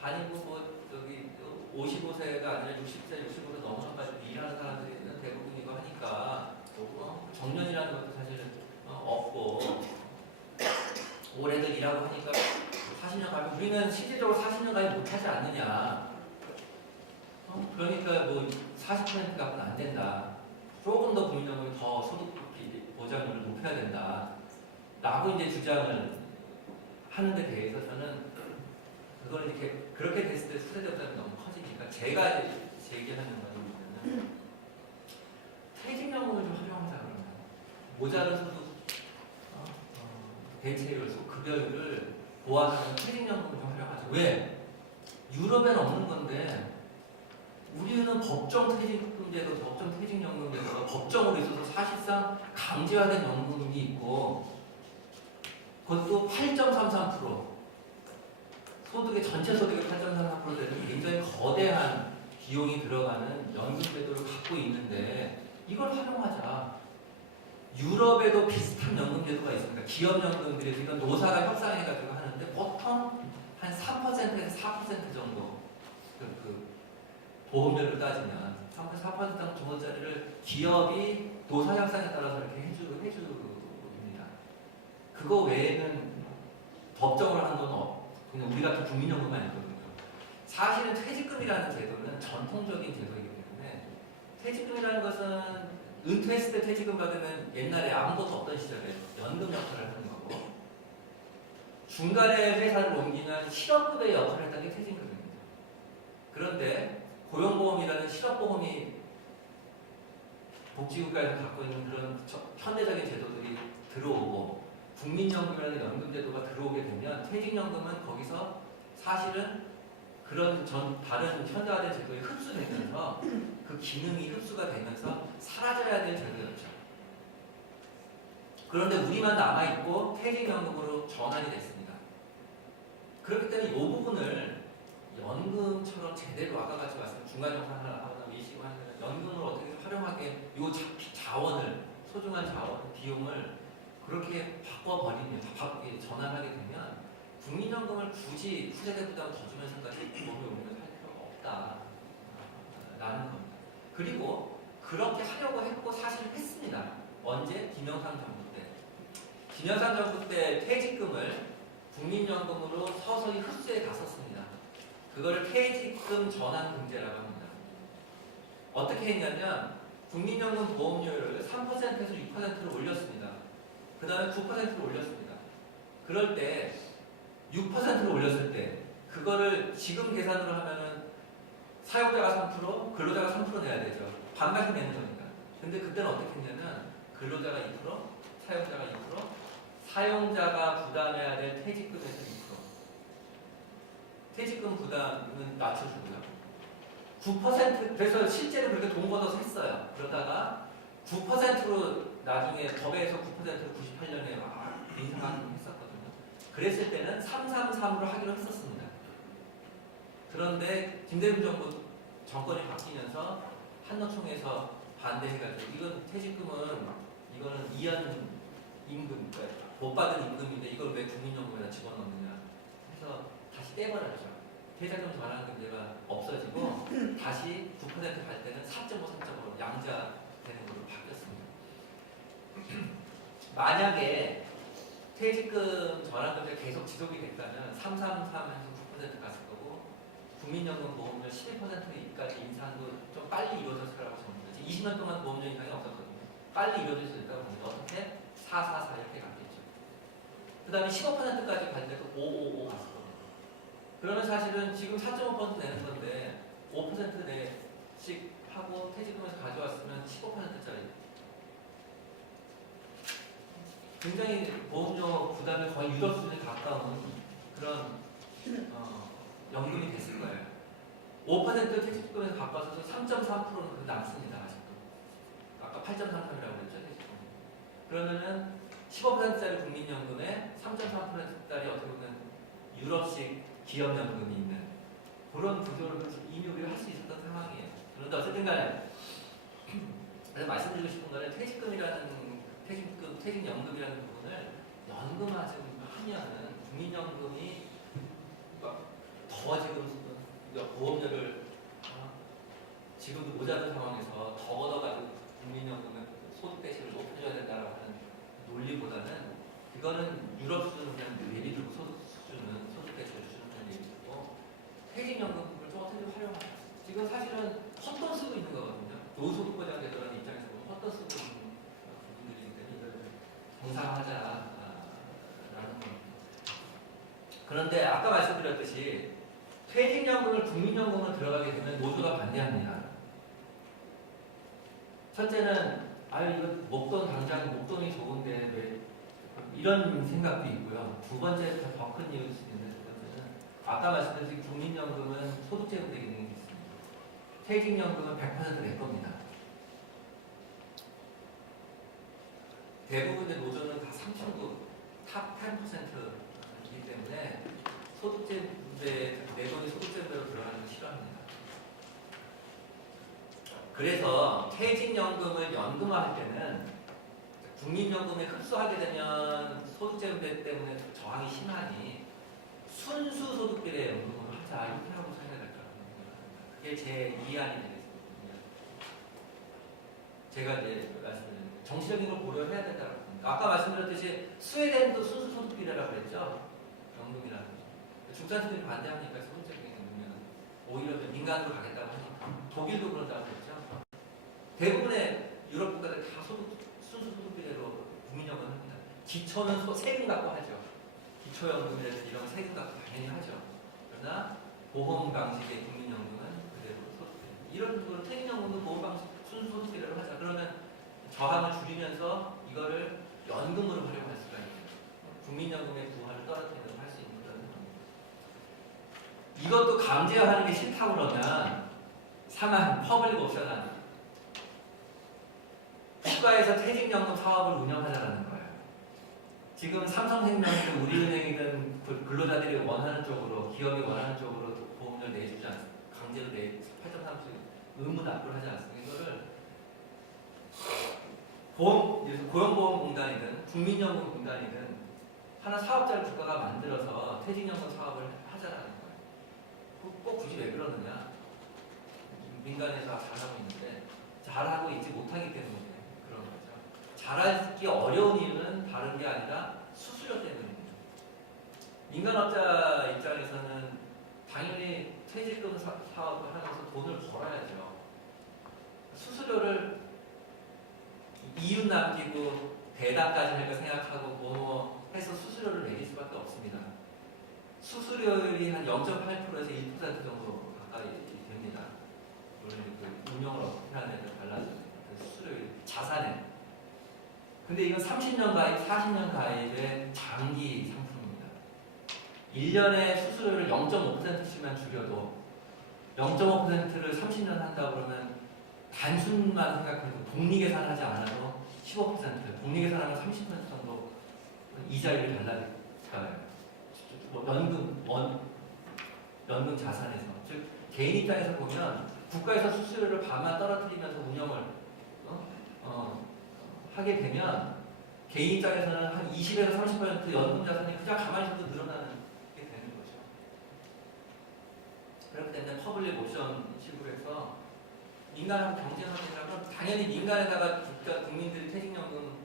다니고 뭐 저기 55세가 아니라 60세, 65세 넘어서까지 일하는 사람들이 대부분이고 하니까 정년이라는 것도 사실 없고 올해들 일하고 하니까 40년 가입, 우리는 실질적으로 40년 가입 못하지 않느냐. 그러니까 뭐 40% 값은 안 된다. 조금 더 국민연금이 더 소득 보장률을 높여야 된다. 라고 이제 주장을 하는데 대해서 저는 그걸 이렇게 그렇게 됐을 때 후세대 부담이 너무 커지니까 제가 이제 제기하는 건 뭐냐면 퇴직연금을 좀 활용하자 그러면 모자른 소득 대체율, 급여율을 보완하는 퇴직연금을 좀 활용하자. 왜? 유럽에는 없는 건데 우리는 법정 퇴직금제도, 법정 퇴직연금제도가 법정으로 있어서 사실상 강제화된 연금이 있고 그것도 8.33% 소득의 전체 소득의 8.33% 되는 굉장히 거대한 비용이 들어가는 연금제도를 갖고 있는데 이걸 활용하자. 유럽에도 비슷한 연금제도가 있습니다. 기업연금들이 이건 노사가 협상해가지고 하는데 보통 한 3%에서 4% 정도 그 보험료를 따지면 4% 정도짜리를 기업이 노사 협상에 따라서 이렇게 해줍니다. 그거 외에는 법적으로 한 건 그냥 우리 같은 국민연금만 있거든요. 사실은 퇴직금이라는 제도는 전통적인 제도이기 때문에 퇴직금이라는 것은 은퇴했을 때 퇴직금 받으면 옛날에 아무것도 없던 시절에 연금 역할을 하는 거고 중간에 회사를 옮기면 실업급여의 역할을 했던 게 퇴직금입니다. 그런데 고용보험이라는 실업보험이 복지국가에서 갖고 있는 그런 현대적인 제도들이 들어오고 국민연금이라는 연금제도가 들어오게 되면 퇴직연금은 거기서 사실은 그런 다른 현대화된 제도에 흡수되면서 그 기능이 흡수가 되면서 사라져야 될 제도였죠. 그런데 우리만 남아있고 퇴직연금으로 전환이 됐습니다. 그렇기 때문에 이 부분을 연금처럼 제대로 아까 같이 말씀 중간정산을 하거나 미시고 하는 연금을 어떻게 활용하게 이 자원을 소중한 자원 비용을 그렇게 바꿔버리면 전환하게 되면 국민연금을 굳이 후세대 부담을 더 주면서까지 몸에 오는 걸 할 필요가 없다라는 겁니다. 그리고 그렇게 하려고 했고 사실 했습니다. 언제? 김영삼 정부 때. 김영삼 정부 때 퇴직금을 국민연금으로 서서히 흡수해 갔었습니다. 그걸 퇴직금 전환금제라고 합니다. 어떻게 했냐면 국민연금 보험료를 3%에서 6%로 올렸습니다. 그 다음에 9%를 올렸습니다. 그럴 때 6%를 올렸을 때 그거를 지금 계산으로 하면은 사용자가 3%, 근로자가 3% 내야 되죠. 반값이 내는 거니까. 근데 그때는 어떻게 했냐면 근로자가 2%, 사용자가 2%, 사용자가 부담해야 될 퇴직금에서 2%. 퇴직금 부담은 낮춰주고요. 9% 그래서 실제로 그렇게 돈 걷어서 했어요. 그러다가 9%로 나중에 법에서 9%로 98년에 인상하기로 했었거든요. 그랬을 때는 333으로 하기로 했었습니다. 그런데 김대중 정부 정권이 바뀌면서 한노총에서 반대해가지고 이건 퇴직금은 이거는 이한 임금, 그러니까 못 받은 임금인데 이걸 왜 국민연금에다 집어넣느냐 해서 다시 떼버렸죠. 퇴직금 전환금제가 없어지고 다시 9%갈 때는 4.5, 3.5로 양자 되는 걸로 바뀌었습니다. 만약에 퇴직금 전환금제가 계속 지속이 됐다면 333에서 9% 갔을 거고 국민연금 보험료 12%까지 인상도 좀 빨리 이루어졌을 거라고 봅니다. 20년 동안 보험료 인상이 없었거든요. 빨리 이루어질 수 있다고 봅니다. 어떻게? 444 이렇게 갔겠죠. 그 다음에 15%까지 갈 때도 555 갔을 겁니다. 그러면 사실은 지금 4.5% 내는 건데 5% 내씩 하고 퇴직금에서 가져왔으면 15%짜리 굉장히 보험료 부담이 거의 유럽 수준에 가까운 그런 연금이 됐을 거예요. 5% 퇴직금에서 바꿔서 3.3%는 남습니다. 아직도. 아까 8.33이라고 그랬죠. 퇴직금. 그러면은 15%짜리 국민연금에 3.3%짜리 어떻게 보면 유럽식 기업연금이 있는 그런 구조를 이미 우리가 할 수 있었던 상황이에요. 그런데 어쨌든 간에 그래서 말씀드리고 싶은 거는 퇴직연금이라는 부분을 연금화 좀 하면은 국민연금이 더 지금 보험료를 지금도 모자란 상황에서 더 걷어가지고 국민연금의 소득 대시를 높여줘야 된다라고 하는 논리보다는 이거는 유럽 수준은 그냥 예비 들고 소득 대시를 주는 얘기고 퇴직연금을 좀 어떻게 활용하냐. 지금 사실은 헛돈 쓰고 있는 거거든요. 노소득 보장제도라는 입장에서 보면 헛돈 쓰고 있는 부분들이기 때문에 이걸 정상화하자라는 겁니다. 그런데 아까 말씀드렸듯이 퇴직연금을 국민연금으로 들어가게 되면 노조가 반대합니다. 첫째는 이거 목돈이 좋은데 왜 이런 생각도 있고요. 두 번째 더 큰 이유일 수 있는데 두 번째는 아까 말씀드린 국민연금은 소득제공제 기능이 있습니다. 퇴직연금은 100% 낼 겁니다. 대부분의 노조는 다 3층국 탑 10%이기 때문에 내 돈이 소득제대로 들어가는 걸 싫어합니다. 그래서 퇴직연금을 연금화할 때는 국민연금에 흡수하게 되면 소득제대 때문에 저항이 심하니 순수 소득비례 연금으로 하자 이렇게 하고 생각할 겁니다. 그게 제 이해안이 되겠습니다. 제가 이제 말씀드린 정치적인 걸 고려해야 된다고 봅니다. 아까 말씀드렸듯이 스웨덴도 순수 소득비례라고 그랬죠. 연금이라는 중산층들이 반대하니까 소득적인 경우는 오히려 민간으로 가겠다고 하니까 독일도 그런다고 했죠. 대부분의 유럽 국가들 다 순수 소득비례로 국민연금을 합니다. 기초는 세금 갖고 하죠. 기초연금이라든지 이런 세금 갖고 당연히 하죠. 그러나 보험 방식의 국민연금은 그대로 소득비례. 이런 식으로 퇴직연금도 보험 방식 순수 소득비례로 하자. 그러면 저항을 줄이면서 이거를 연금으로 활용할 수가 있는 국민연금의 부활을 떨어뜨리는 걸 할 수 있는 그런 겁니다. 이것도 강제화하는 게 싫다고 그러면 상한 퍼블릭 옵션은 국가에서 퇴직연금 사업을 운영하자는 거예요. 지금 삼성생명이든 우리은행이든 근로자들이 원하는 쪽으로 기업이 원하는 쪽으로 보험료를 내주지 않습니다. 강제로 8.3% 의무 납부를 하지 않습니다. 이거를 고용보험공단이든 국민연금공단이든 하나 사업자를 국가가 만들어서 퇴직연금 사업을 하자라는 거예요. 꼭 굳이 왜 그러느냐? 민간에서 잘하고 있는데 잘하고 있지 못하기 때문에 그런 거죠. 잘하기 어려운 이유는 다른 게 아니라 수수료 때문입니다. 민간업자 입장에서는 당연히 퇴직금 사업을 하면서 돈을 벌어야죠. 수수료를 이윤 남기고 배당까지 할 거 생각하고 뭐 해서 수수료를 내릴 수밖에 없습니다. 수수료율이 한 0.8%에서 1% 정도 가까이 됩니다. 물론 그 운영을 어떻게 하느냐에 달라져요. 그 수수료율 자산에. 근데 이건 30년 가입, 40년 가입의 장기 상품입니다. 1년에 수수료를 0.5%씩만 줄여도 0.5%를 30년 한다 그러면 단순만 생각해도 복리계산하지 않아도 15%, 복리계산하면 30% 정도 이자율이 달라져요. 연금 자산에서. 즉 개인 입장에서 보면 국가에서 수수료를 반만 떨어뜨리면서 운영을 하게 되면 개인 입장에서는 한 20에서 30% 연금 자산이 그냥 가만히 있어도 늘어나는 게 되는 거죠. 그렇기 때문에 퍼블릭 옵션 식으로 해서 민간하고 경쟁하려면 당연히 민간에다가 국민들이 퇴직연금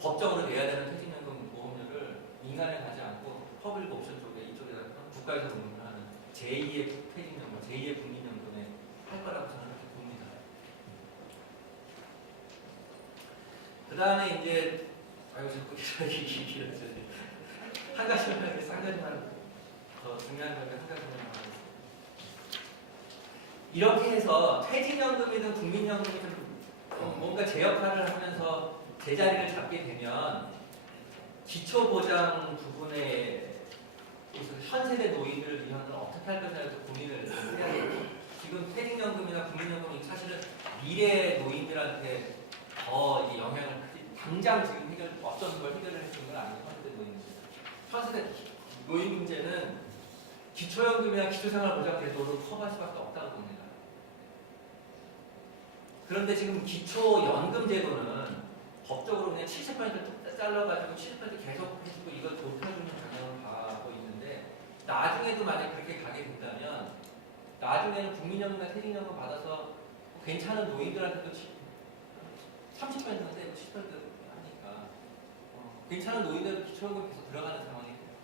법적으로 내야 되는 퇴직연금 보험료를 민간에 가지 않고 퍼블릭 옵션 쪽에 이쪽에다가 국가에서 운영하는 제2의 퇴직연금, 제2의 국민연금에 할 거라고 저는 그렇게 봅니다. 그 다음에 이제 자꾸 길어져요. 한 가지만 더 중요한 점이 한 가지만 말하겠습니다. 이렇게 해서 퇴직연금이든 국민연금이 좀 뭔가 제 역할을 하면서 제자리를 잡게 되면 기초보장 부분에 현 세대 노인들을 위한 어떻게 할 것이냐에 고민을 해야겠고, 지금 퇴직연금이나 국민연금이 사실은 미래 노인들한테 더 영향을 당장 지금 어떤 걸 해결을 해주는 건 아니에요. 현세대 노인들. 현세대 노인 문제는 기초연금이나 기초생활보장 제도로 커버할 수밖에 없다고 봅니다. 그런데 지금 기초연금 제도는 법적으로 그냥 70% 잘라가지고 70% 계속 해주고 이걸 높여주는 방향으로 가고 있는데, 나중에도 만약 그렇게 가게 된다면 나중에는 국민연금이나 퇴직연금 받아서 괜찮은 노인들한테도 30%는 떼고 70% 하니까 괜찮은 노인들도 기초연금 계속 들어가는 상황이 돼요.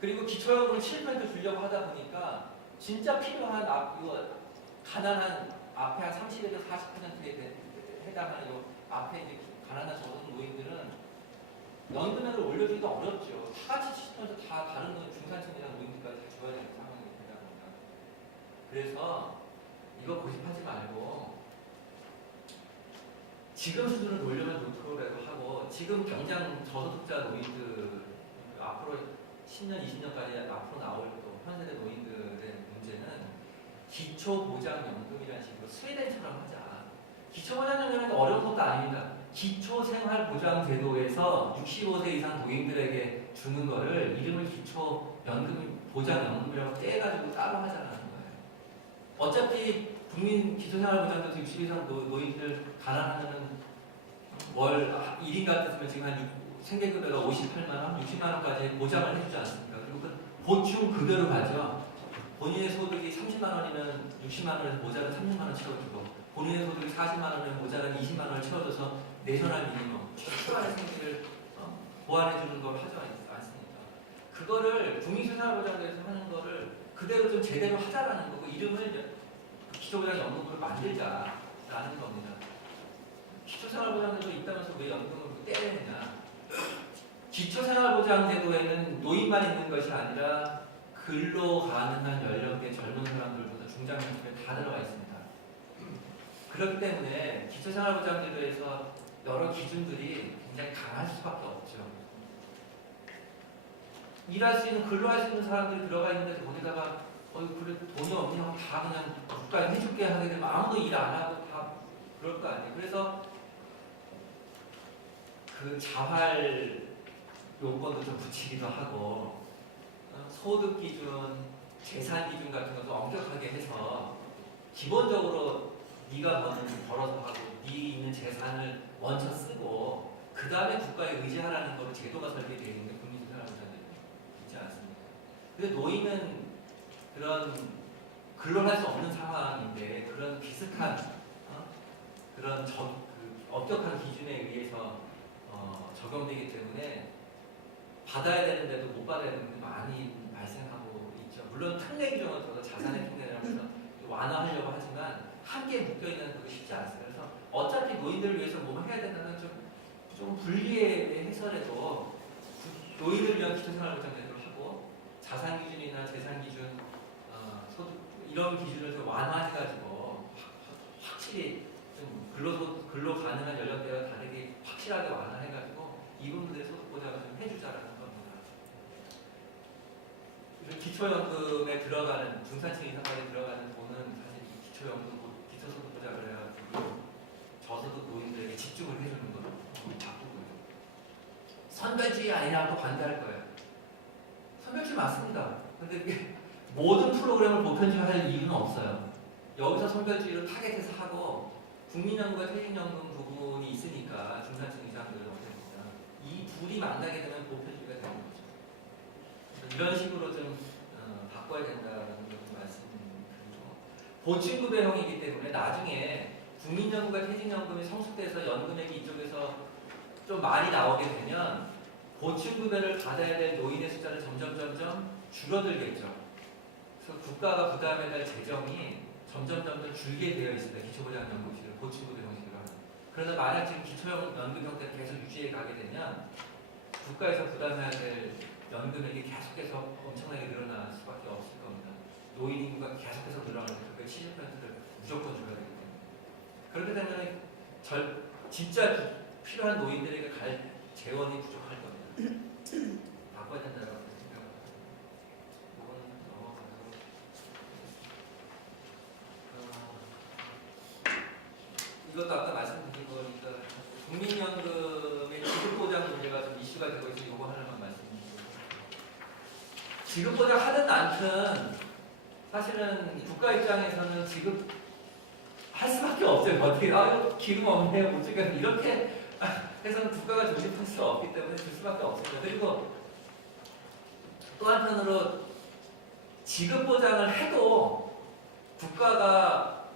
그리고 기초연금을 7% 주려고 하다 보니까 진짜 필요한 가난한 앞에 한 30에서 40%에 해당하는 요 앞에 이제 가난한 저소득 노인들은 연금액을 올려주기가 어렵죠. 다 같이 70% 다 다른 중산층이나 노인들까지 다 줘야 되는 상황이 되다 보니까. 그래서 이거 고집하지 말고 지금 수준을 놀려면 노트로라도 하고, 지금 당장 저소득자 노인들 앞으로 10년, 20년까지 앞으로 나올 또 현세대 노인들의 문제는 기초보장연금이라는 식으로 스웨덴처럼 하자. 기초보장연금은 어려운 것도 아닙니다. 기초생활보장제도에서 65세 이상 노인들에게 주는 거를 이름을 기초보장연금이라고 떼가지고 따로 하자라는 거예요. 어차피 국민 기초생활보장제도 60세 이상 노인들 가난하면은 월 1인 같았으면 지금 한 생계급여가 58만 원, 60만 원까지 보장을 해주지 않습니까? 그리고 그 보충 급여로 가죠. 본인의 소득이 30만 원이면 60만 원에서 모자란 30만 원 채워주고, 본인의 소득이 40만 원이면 모자란 20만 원을 채워줘서 내셔널 미니멈, 최소한의 생계를 보완해주는 걸 하지 않습니까? 그거를 국민생활보장제에서 하는 거를 그대로 좀 제대로 하자라는 거고, 이름을 기초보장연금으로 만들자라는 겁니다. 기초생활보장제도 있다면서 왜 연금을 떼내느냐? 기초생활보장제도에는 노인만 있는 것이 아니라 근로 가능한 연령대 젊은 사람들보다 중장년층에 다 들어가 있습니다. 그렇기 때문에 기초생활보장제도에서 여러 기준들이 굉장히 강할 수밖에 없죠. 일할 수 있는, 근로할 수 있는 사람들이 들어가 있는데 거기다가 그래 돈이 없냐고 다 그냥 국가에 해줄게 하게 되면 아무도 일 안 하고 다 그럴 거 아니에요. 그래서 그 자활 요건도 좀 붙이기도 하고, 소득 기준, 재산 기준 같은 것도 엄격하게 해서 기본적으로 네가 벌어서 하고 네 있는 재산을 먼저 쓰고 그 다음에 국가에 의지하라는 거로 제도가 설계되어 있는데 국민생활보장제도 있지 않습니까? 근데 노인은 그런 근로를 할 수 없는 상황인데 그런 비슷한 그런 엄격한 기준에 의해서 적용되기 때문에 받아야 되는데도 못 받아야 되는데 많이 발생하고 있죠. 물론 특례 규정은 더 자산의 특례라면서 완화하려고 하지만 함께 묶여있는 것도 쉽지 않습니다. 그래서 어차피 노인들을 위해서 뭘 해야 된다는 좀 분리에 해설해도 노인을 위한 기초생활보장제도를 하고 자산 기준이나 재산 기준, 소득 이런 기준을 좀 완화해가지고 확실히 좀 근로 가능한 연령대와 다르게 확실하게 완화해가지고 이분들의 소득 보장을 좀 해주자라는 겁니다. 기초연금에 들어가는 중산층 이상까지 들어가는 돈은 사실 기초연금, 기초소득 보장을 해가지고 저소득 노인들에게 집중을 해주는 거로 바꾸고요. 선별주의 아니라고 반대할 거예요. 선별주의 맞습니다. 근데 모든 프로그램을 보편주의할 이유는 없어요. 여기서 선별주의를 타겟해서 하고 국민연금과 퇴직연금 부분이 있으니까 중산층 이상들은 어떻게 보면 이 둘이 만나게 되면 보편주의가 되는 거죠. 그래서 이런 식으로 좀 바꿔야 된다는 걸 말씀드리고, 보충급여형이기 때문에 나중에 국민연금과 퇴직연금이 성숙돼서 연금액이 이쪽에서 좀 많이 나오게 되면 보충급여를 받아야 될 노인의 숫자는 점점 줄어들겠죠. 그래서 국가가 부담해야 될 재정이 점점 줄게 되어 있습니다. 기초보장연금식으로 보충급여 형식으로 하면. 그러나 만약 지금 기초연금 형태를 계속 유지해 가게 되면 국가에서 부담해야 될 연금액이 계속해서 엄청나게 늘어날 수밖에 없을 겁니다. 노인 인구가 계속해서 늘어나는데 그게 70%를 무조건 줘야 되기 때문에. 그렇게 되면 진짜 필요한 노인들에게 갈 재원이 부족할 겁니다. 바꿔야 된다고 생각합니다. 이건 넘어가도록 이것도 아까 말씀드린 거니까 국민연금의 지급보장 문제가 좀 이슈가 되고 있어서 이거 하나만 말씀드리고, 지급보장 하든 않든 사실은 국가 입장에서는 지급할 수밖에 없어요. 어떻게 기금 없네요, 못 지금 이렇게 해서는 국가가 조직할 수 없기 때문에 줄 수밖에 없습니다. 그리고 또 한편으로 지급보장을 해도 국가가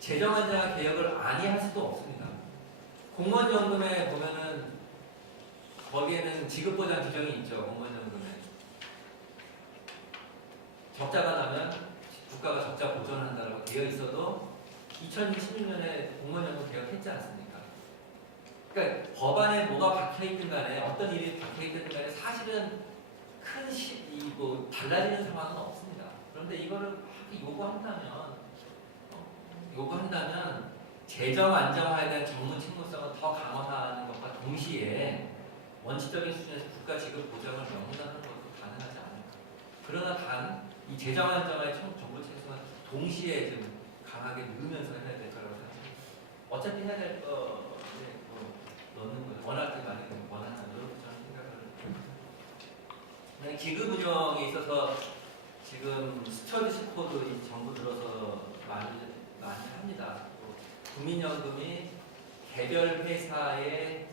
재정안정화 개혁을 아니할 수도 없습니다. 공무원연금에 보면은 거기에는 지급보장 규정이 있죠. 공무원연금에 적자가 나면 국가가 적자 보전한다고 되어 있어도 2016년에 공무원연금 개혁했지 않습니까? 그러니까 법안에 뭐가 박혀있든 간에 어떤 일이 박혀있든 간에 사실은 큰 달라지는 상황은 없습니다. 그런데 이거를 요구한다면 재정 안정화에 대한 정무 책무성을 더 강화하는 것과 동시에 원칙적인 수준에서 국가 지급 보장을 명문화하는 것도 가능하지 않을까. 그러나 단 이 재정 안정화의 정부 책무성을 동시에 좀 강하게 넣으면서 해야 될 거라고 생각합니다. 어차피 해야 될 거 넣는 거죠. 원할 때 많이 원하는 이렇게 저는 생각을 합니다. 기금 운영에 있어서 지금 스튜어디스 코드 정부 들어서 많이 합니다. 국민연금이 개별 회사의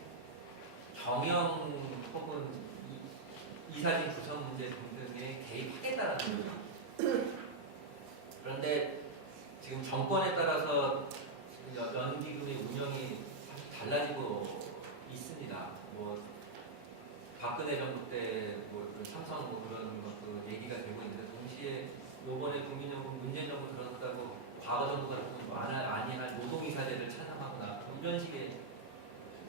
경영 혹은 이사진 구성 문제 등등에 개입하겠다는 거죠. 그런데 지금 정권에 따라서 연기금의 운영이 달라지고 있습니다. 박근혜 정부 때 삼성 그런 것도 얘기가 되고 있는데, 동시에 요번에 국민연금 문재인 정부 들어섰다고 과거 정부가 아니할 노동이사제를 찬양하거나 이런 식의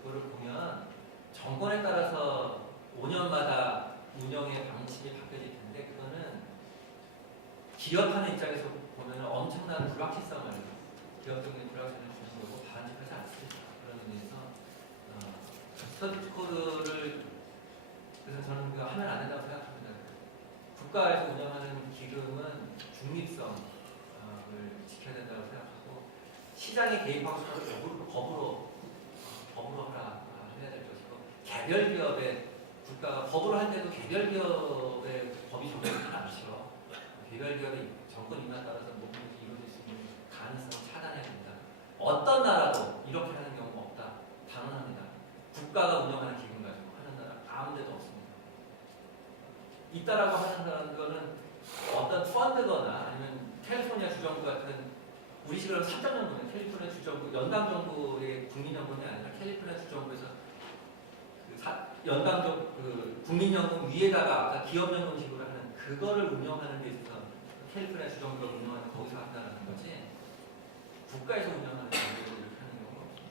그거를 보면 정권에 따라서 5년마다 운영의 방침이 바뀌어질 텐데, 그거는 기업하는 입장에서 보면 엄청난 불확실성을, 기업적인 불확실성을 주는 거고 바람직하지 않습니다. 그런 의미에서 스터디 코드를, 그래서 저는 그거 하면 안 된다고 생각합니다. 국가에서 운영하는 기금은 중립성을 지켜야 된다고 생각하고, 시장에 개입하고 싶어도 법으로 해야 될 것이고, 개별 기업에 국가가 법으로 할 때도 개별 기업의 법이 적용되지 않죠. 개별 기업의 정권 임무에 따라서 모든 것이 이루어질 수 있는 가능성을 차단해야 된다. 어떤 나라도 이렇게 하는 경우가 없다. 당연합니다. 국가가 운영하는 기금 가지고 하는 나라 아무 데도 없습니다. 있다라고 하는 거는 어떤 펀드거나 아니면 캘리포니아 주정부 같은, 우리식으로 3.0부는 캘리포니아 주정부, 연방 정부의 국민연금이 아니라 캘리포니아 주정부에서 국민연금 위에다가 아까 기업연금식으로 하는 그거를 운영하는 데 있어서 캘리포니아 주정부가 운영하는 거기서 한다는 거지, 국가에서 운영하는 경우를 이렇게 하는 경우가 없습니다.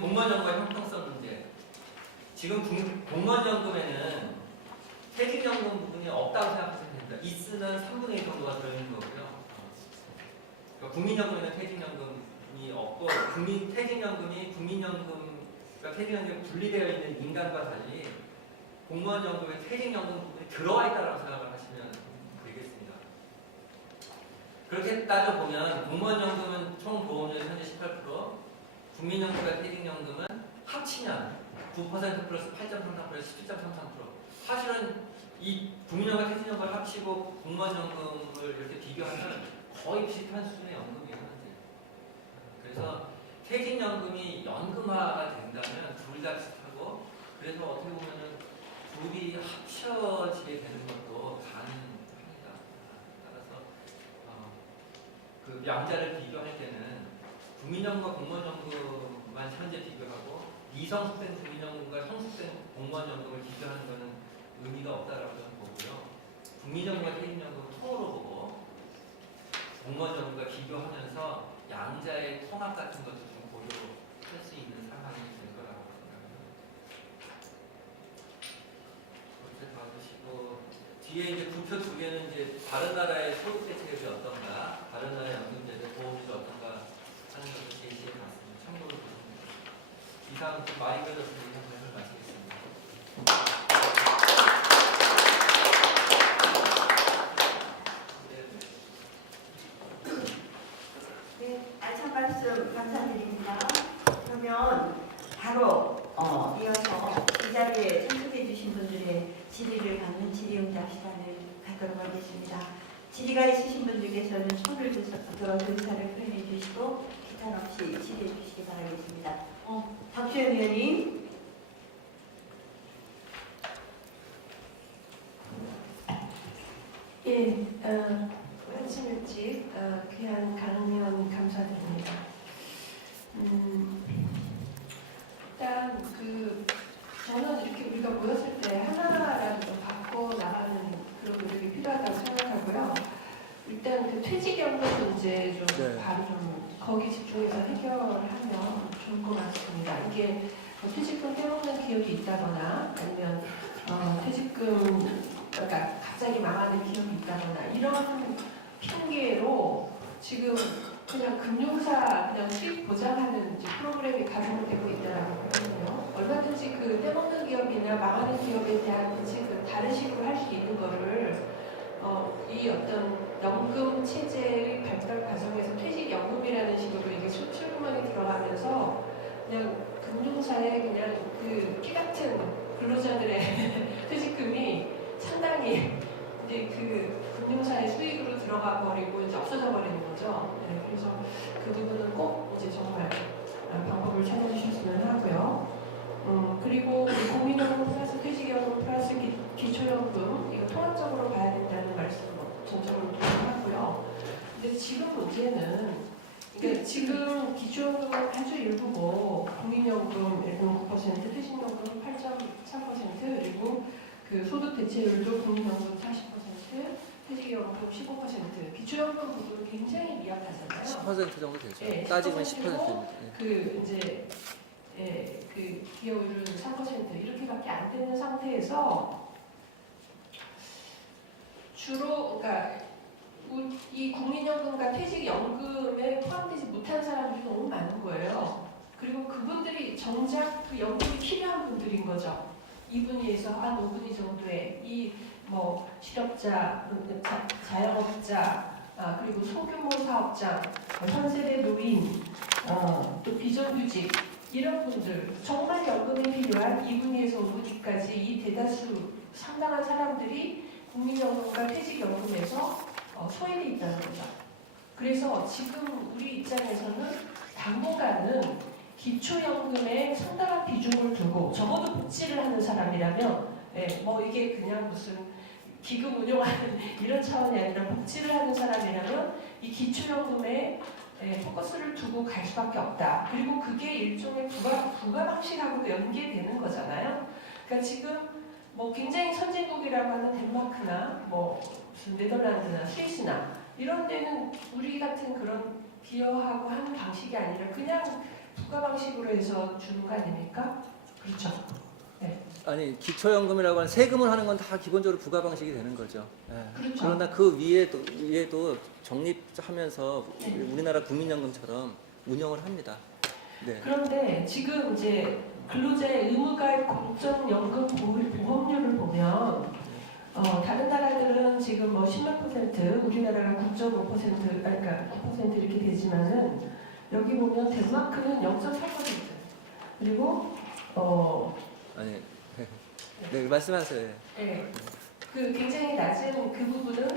공무원연금과 형평성 문제. 지금 공무원연금에는 퇴직연금 부분이 없다고 생각하시면 됩니다. 있으면 3분의 1 정도가 들어있는 거고요. 그러니까 국민연금에는 퇴직연금이 없고, 퇴직연금이 분리되어 있는 인간과 달리 공무원연금에 퇴직연금 부분이 들어와 있다고 생각을 하시면 되겠습니다. 그렇게 따져보면 공무원연금은 총 보험료의 현재 18%, 국민연금과 퇴직연금은 합치면 9% 플러스 8.33% 17.33%. 사실은 이 국민연금과 퇴직연금을 합치고 공무원연금을 이렇게 비교하면 거의 비슷한 수준의 연금이에요. 현재. 그래서 퇴직연금이 연금화가 된다면 둘 다 비슷하고 그래서 어떻게 보면은 둘이 합쳐지게 되는 것도 가능합니다. 따라서 그 양자를 비교할 때는 국민연금과 공무원연금만 현재 비교하고 미성숙된 국민연금과 성숙된 공무원연금을 비교하는 것은 의미가 없다라고 저는 보고요. 국민연금과 퇴직연금을 통으로 보고 공무원연금과 비교하면서 양자의 통합 같은 것도 좀 고려할 수 있는 상황이 될 거라고 생각합니다. 이렇게 봐주시고 뒤에 이제 구표 두 개는 이제 다른 나라의 소득 대책이 어떤가, 다른 나라의 연금제도 보험제도 어떤가 하는 것을 제시해 봤습니다. 참고로 보시면 됩니다. 이상 좀 많이 걸렸으니 설명을 마치겠습니다. 네, 알찬 말씀 감사드립니다. 그러면 바로 이어서 이 자리에 참석해 주신 분들의 질의를 받는 질의응답 시간을 갖도록 하겠습니다. 질의가 있으신 분들께서는 손을 들어서 의사를 표현해 주시고 기탄 없이 질의해 주시기 바라겠습니다. 박주영 의원님. 예, 아침 일찍 귀한 강연 감사드립니다. 일단 저는 이렇게 우리가 모였을 때 하나라도 좀 바꿔 나가는 그런 노력이 필요하다고 생각하고요. 일단 그 퇴직연금 문제 좀 바로 좀 거기 집중해서 해결하면 좋을 것 같습니다. 이게 퇴직금 떼먹는 기업이 있다거나 아니면 퇴직금 그러니까 갑자기 망하는 기업이 있다거나 이런 핑계로 지금 그냥 금융사 그냥 수익 보장하는 이제 프로그램이 가동되고 있다라고 보거든요. 얼마든지 그 떼먹는 기업이나 망하는 기업에 대한 대책은 다른 식으로 할 수 있는 거를 이 어떤 연금 체제의 발달 과정에서 퇴직연금이라는 식으로 이게 수출구멍이 들어가면서 그냥 금융사에 그냥 그 피 같은 근로자들의 퇴직금이 상당히 이제 그 금융사의 수익으로 들어가 버리고 이제 없어져 버리는 거죠. 네, 그래서 그 부분은 꼭 이제 정말 방법을 찾아주셨으면 하고요. 그리고 국민연금 플러스 퇴직연금 플러스 기초연금 이거 통합적으로 봐야 된다는 말씀 전적으로 동의하고요. 근데 지금 문제는 그러니까 지금 기초연금은 아주 일부고 국민연금 9%, 퇴직연금 8.3% 그리고 그 소득 대체율도 국민연금 40%, 퇴직연금 15%, 기초연금 부분 굉장히 미약하잖아요. 10% 정도 되죠. 네, 따지면 10%고 10%입니다. 그 이제 그 기여율은 3% 이렇게밖에 안 되는 상태에서 주로 그러니까 이 국민연금과 퇴직연금에 포함되지 못한 사람들이 너무 많은 거예요. 그리고 그분들이 정작 그 연금이 필요한 분들인 거죠. 2분위에서 한 5분위 정도의 이 뭐 실업자, 자영업자, 그리고 소규모 사업장, 현세대 노인, 또 비정규직 이런 분들 정말 연금이 필요한 2분위에서 5분위까지 이 대다수 상당한 사람들이 국민연금과 퇴직연금에서 소외돼 있다는 거죠. 그래서 지금 우리 입장에서는 당분간은 기초연금에 상당한 비중을 두고 적어도 복지를 하는 사람이라면 뭐 이게 그냥 무슨 기금 운용하는 이런 차원이 아니라 복지를 하는 사람이라면 이 기초연금에 포커스를 두고 갈 수밖에 없다. 그리고 그게 일종의 부가 방식하고도 연계되는 거잖아요. 그러니까 지금 뭐 굉장히 선진국이라고 하는 덴마크나 뭐 무슨 네덜란드나 스위스나 이런 데는 우리 같은 그런 기여하고 하는 방식이 아니라 그냥 부가 방식으로 해서 주는 거 아닙니까? 그렇죠. 네. 아니 기초연금이라고 하는 세금을 하는 건 다 기본적으로 부가 방식이 되는 거죠. 예. 그렇죠. 그러나 그 위에도 적립하면서 네. 우리나라 국민연금처럼 운영을 합니다. 네. 그런데 지금 이제 근로자의 의무가입 공적연금 보험료를 보면 다른 나라들은 지금 뭐 10몇 %, 우리나라가 9.5%, 그러니까 9% 이렇게 되지만은 여기 보면 덴마크는 0.8%, 그리고 아니 네 말씀하세요. 네. 그 굉장히 낮은 그 부분은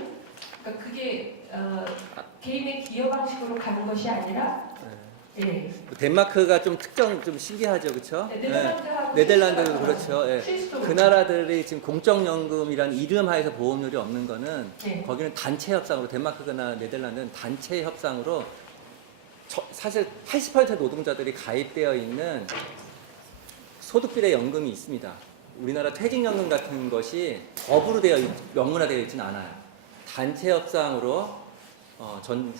그러니까 그게 개인의 기여 방식으로 가는 것이 아니라 예. 덴마크가 좀 특정 좀 신기하죠, 그렇죠? 네덜란드하고 네덜란드도 스위스가 그렇죠. 예. 스위스도 그 나라들이 지금 공적연금이라는 이름 하에서 보험료이 없는 거는 네. 거기는 단체 협상으로 덴마크나 네덜란드는 단체 협상으로 사실 80% 노동자들이 가입되어 있는 소득비례 연금이 있습니다. 우리나라 퇴직연금 같은 것이 법으로 명문화되어 있지는 않아요. 단체 협상으로 전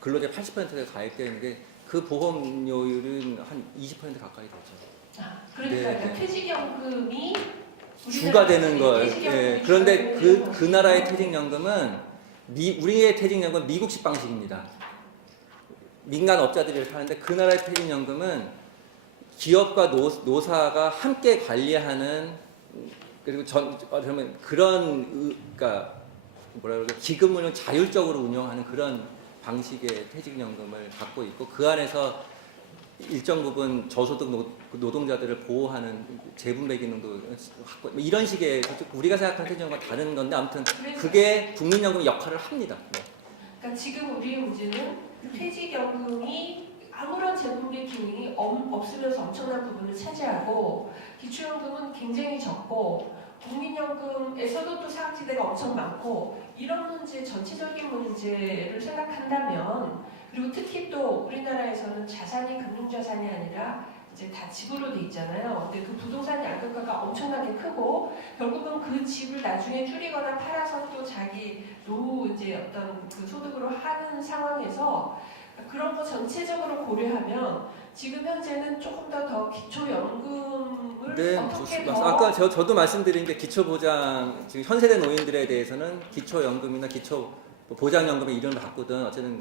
근로자 80%가 가입되어 있는데 그 보험료율은 한 20% 가까이 되죠. 그러니까 네. 퇴직연금이 주가 되는 걸. 예. 그런데 그 그 나라의 퇴직연금은 우리의 퇴직연금은 미국식 방식입니다. 민간 업자들이 하는데 그 나라의 퇴직연금은 기업과 노사가 함께 관리하는 그리고 그러면 그러니까 뭐라 그러죠? 기금을 자율적으로 운영하는 그런 방식의 퇴직연금을 갖고 있고 그 안에서 일정 부분 저소득 노동자들을 보호하는 재분배 기능도 갖고 이런 식의 우리가 생각하는 퇴직연금과 다른 건데 아무튼 그게 국민연금의 역할을 합니다. 그러니까 지금 우리의 문제는 퇴직연금이 아무런 재분배 기능이 없으면서 엄청난 부분을 차지하고 기초연금은 굉장히 적고 국민연금에서도 또 사각지대가 엄청 많고 이런 문제 전체적인 문제를 생각한다면 그리고 특히 또 우리나라에서는 자산이 금융자산이 아니라 이제 다 집으로 돼 있잖아요. 근데 그 부동산 양극화가 엄청나게 크고 결국은 그 집을 나중에 줄이거나 팔아서 또 자기 노후 이제 어떤 그 소득으로 하는 상황에서 그런 거 전체적으로 고려하면 지금 현재는 조금 더 기초연금을 네, 어떻게 더 아까 저도 말씀드린 게 기초보장 지금 현세대 노인들에 대해서는 기초연금이나 기초보장연금의 이름을 바꾸든 어쨌든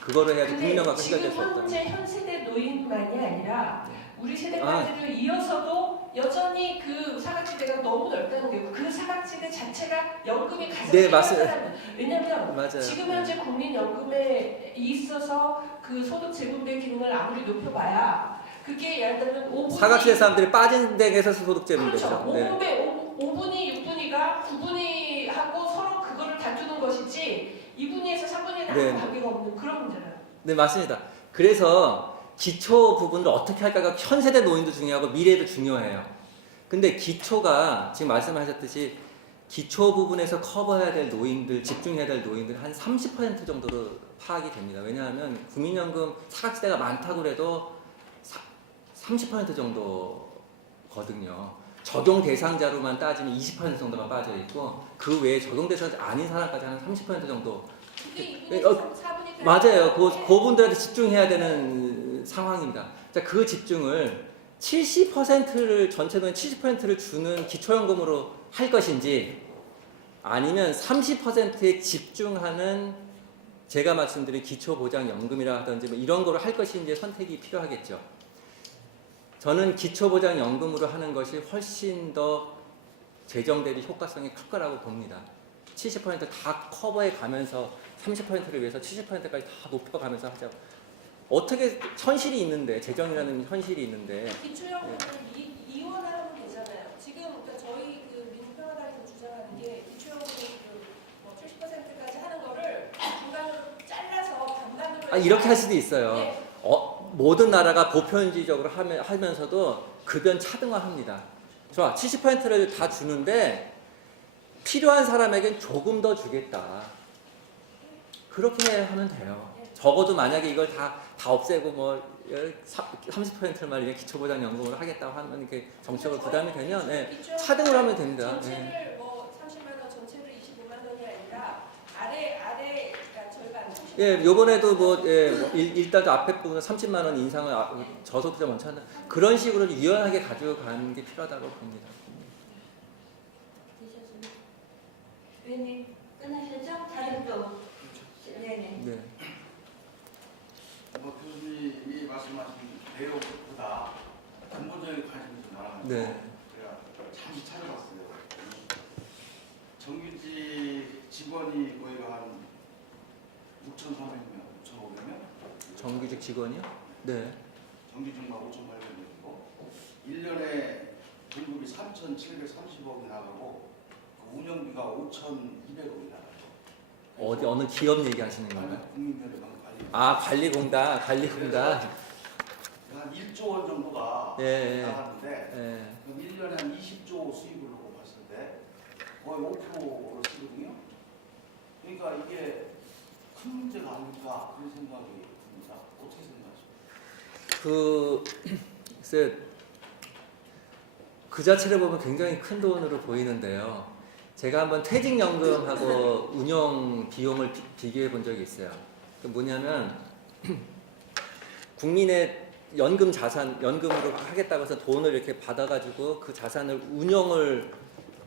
그거를 해야지 국민연금 갖고 지금 해결될 수 없다. 현재 현 세대 노인만이 아니라 우리 세대까지를 이어서도 여전히 그 사각지대가 너무 넓다는 게 그 사각지대 자체가 연금이 가장 네, 필요한 맞습니다. 사람은 왜냐하면 맞아요. 지금 현재 국민연금에 있어서 그 소득 재분배 기능을 아무리 높여봐야 그게 예를 들면 5분이 사각지대 사람들이 빠진 데에서 소득제면 그렇죠. 되죠. 네. 5분이 6분이가 9분이 하고 서로 그거를 다투는 것이지 2분위에서 3분위는 네. 아무 관계가 없는 그런 문제라요. 네, 맞습니다. 그래서 기초 부분을 어떻게 할까가 현 세대 노인도 중요하고 미래도 중요해요. 근데 기초가 지금 말씀하셨듯이 기초 부분에서 커버해야 될 노인들, 집중해야 될 노인들 한 30% 정도로 파악이 됩니다. 왜냐하면 국민연금 사각지대가 많다고 해도 30% 정도거든요. 적용 대상자로만 따지면 20% 정도만 빠져 있고 그 외에 적용 대상자 아닌 사람까지 한 30% 정도. 그게 2분에서 4분이 맞아요. 그분들한테 집중해야 되는 상황입니다. 자, 그 집중을 70%를 전체 노인 70%를 주는 기초연금으로 할 것인지 아니면 30%에 집중하는 제가 말씀드린 기초보장연금이라 하든지 뭐 이런 거로 할 것인지 선택이 필요하겠죠. 저는 기초보장연금으로 하는 것이 훨씬 더 재정 대비 효과성이 클 거라고 봅니다. 70%다 커버해 가면서 30%를 위해서 70%까지 다 높여가면서 하자고. 어떻게 현실이 있는데 재정이라는 현실이 있는데 기초연금을 이원하면 되잖아요. 지금 그러니까 저희 그 민주평화당에서 주장하는 게 기초연금을 뭐 70%까지 하는 거를 중간으로 잘라서 반반으로 이렇게 할 수도 있어요. 네. 모든 나라가 보편주의적으로 하면서도 급여 차등화합니다. 좋아, 70%를 다 주는데 필요한 사람에겐 조금 더 주겠다. 그렇게 하면 돼요. 적어도 만약에 이걸 다 없애고 뭐 30%만 이렇게 기초보장연금으로 하겠다고 하면 이렇게 정책으로 부담이 되면 차등을 하면 됩니다. 전체를 뭐 30만 원 전체를 25만 원이 아니라 아래 그러니까 절반 30만 예, 요번에도 뭐 일단 앞에 부분 30만 원 인상을 저소득자 먼저 한다. 그런 식으로 유연하게 가지고 가는 게 필요하다고 봅니다. 되셨습니까? 의원님 끝나셨죠? 다른 또 네네. 네. 뭐 교수님이 말씀하신 내용보다 근본적인 관심이 좀 많아가지고 네. 제가 잠시 찾아봤어요. 정규직 직원이 거의가 한 6,300명, 6,500명? 정규직 직원이요? 네. 정규직만 5,800명이고 1년에 등급이 3,730억이 나가고 운영비가 5,200원이 나가죠. 어느 기업 얘기하시는 건가요? 국민연금 관리. 아, 관리공단. 한 1조 원 정도가 예, 나가는데 예. 그럼 1년에 한 20조 수입을 놓고 봤을 때 거의 5%를 쓰거든요. 그러니까 이게 큰 문제가 아닐까 그런 생각이 듭니다. 어떻게 생각하십니까? 글쎄, 그 자체를 보면 굉장히 큰 돈으로 보이는데요. 제가 한번 퇴직연금하고 운영 비용을 비교해 본 적이 있어요. 그 뭐냐면 국민의 연금 자산, 연금으로 하겠다고 해서 돈을 이렇게 받아가지고 그 자산을 운영을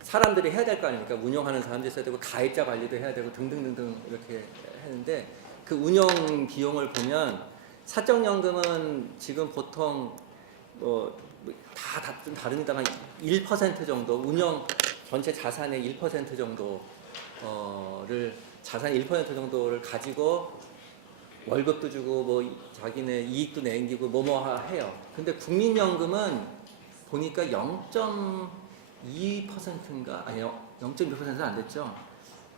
사람들이 해야 될 거 아닙니까? 운영하는 사람도 있어야 되고 가입자 관리도 해야 되고 등등등등 이렇게 했는데 그 운영 비용을 보면 사적연금은 지금 보통 다 좀 다릅니다만 1% 정도 운영 전체 자산의 1% 정도를 자산 1% 정도를 가지고 월급도 주고 뭐 자기네 이익도 남기고 뭐뭐 해요. 근데 국민연금은 보니까 0.2%인가 아니요 0.2%는 안 됐죠.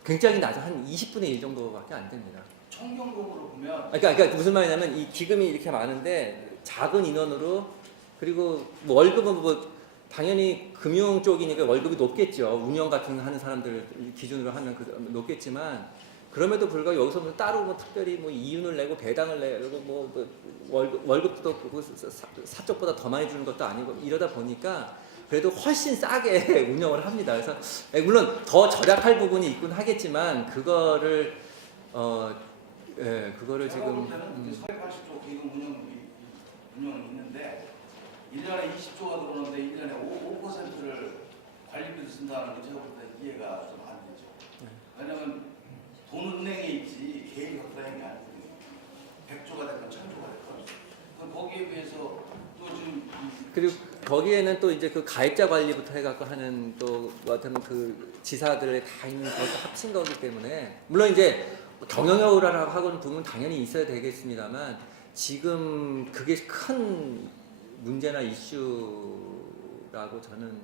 굉장히 낮아 한 20분의 1 정도밖에 안 됩니다. 총경금으로 보면 그러니까 무슨 말이냐면 이 기금이 이렇게 많은데 작은 인원으로 그리고 뭐 월급은 뭐 당연히 금융 쪽이니까 월급이 높겠죠. 운영 같은 거 하는 사람들 기준으로 하면 높겠지만 그럼에도 불구하고 여기서 뭐 따로 뭐 특별히 뭐 이윤을 내고 배당을 내고 뭐 월급도 사적보다 더 많이 주는 것도 아니고 이러다 보니까 그래도 훨씬 싸게 운영을 합니다. 그래서 물론 더 절약할 부분이 있긴 하겠지만 그거를 그거를 제가 지금 볼 때는 480조 기금 운영이 있는데 1년에 20조가 들어오는데 1년에 5%를 관리비로 쓴다는 게 제가 볼 때 이해가 좀 안 되죠. 왜냐면 돈은 은행에 있지 개인 갖다 있는 게 아니거든요. 100조가 됐건 1000조가 됐건. 그럼 거기에 비해서 또 지금 그리고 거기에는 또 이제 그 가입자 관리부터 해갖고 하는 또 같은 그 지사들에 다 있는 것도 합친 거기 때문에 물론 이제 경영여우라고 하고는 부분 당연히 있어야 되겠습니다만 지금 그게 큰 문제나 이슈라고 저는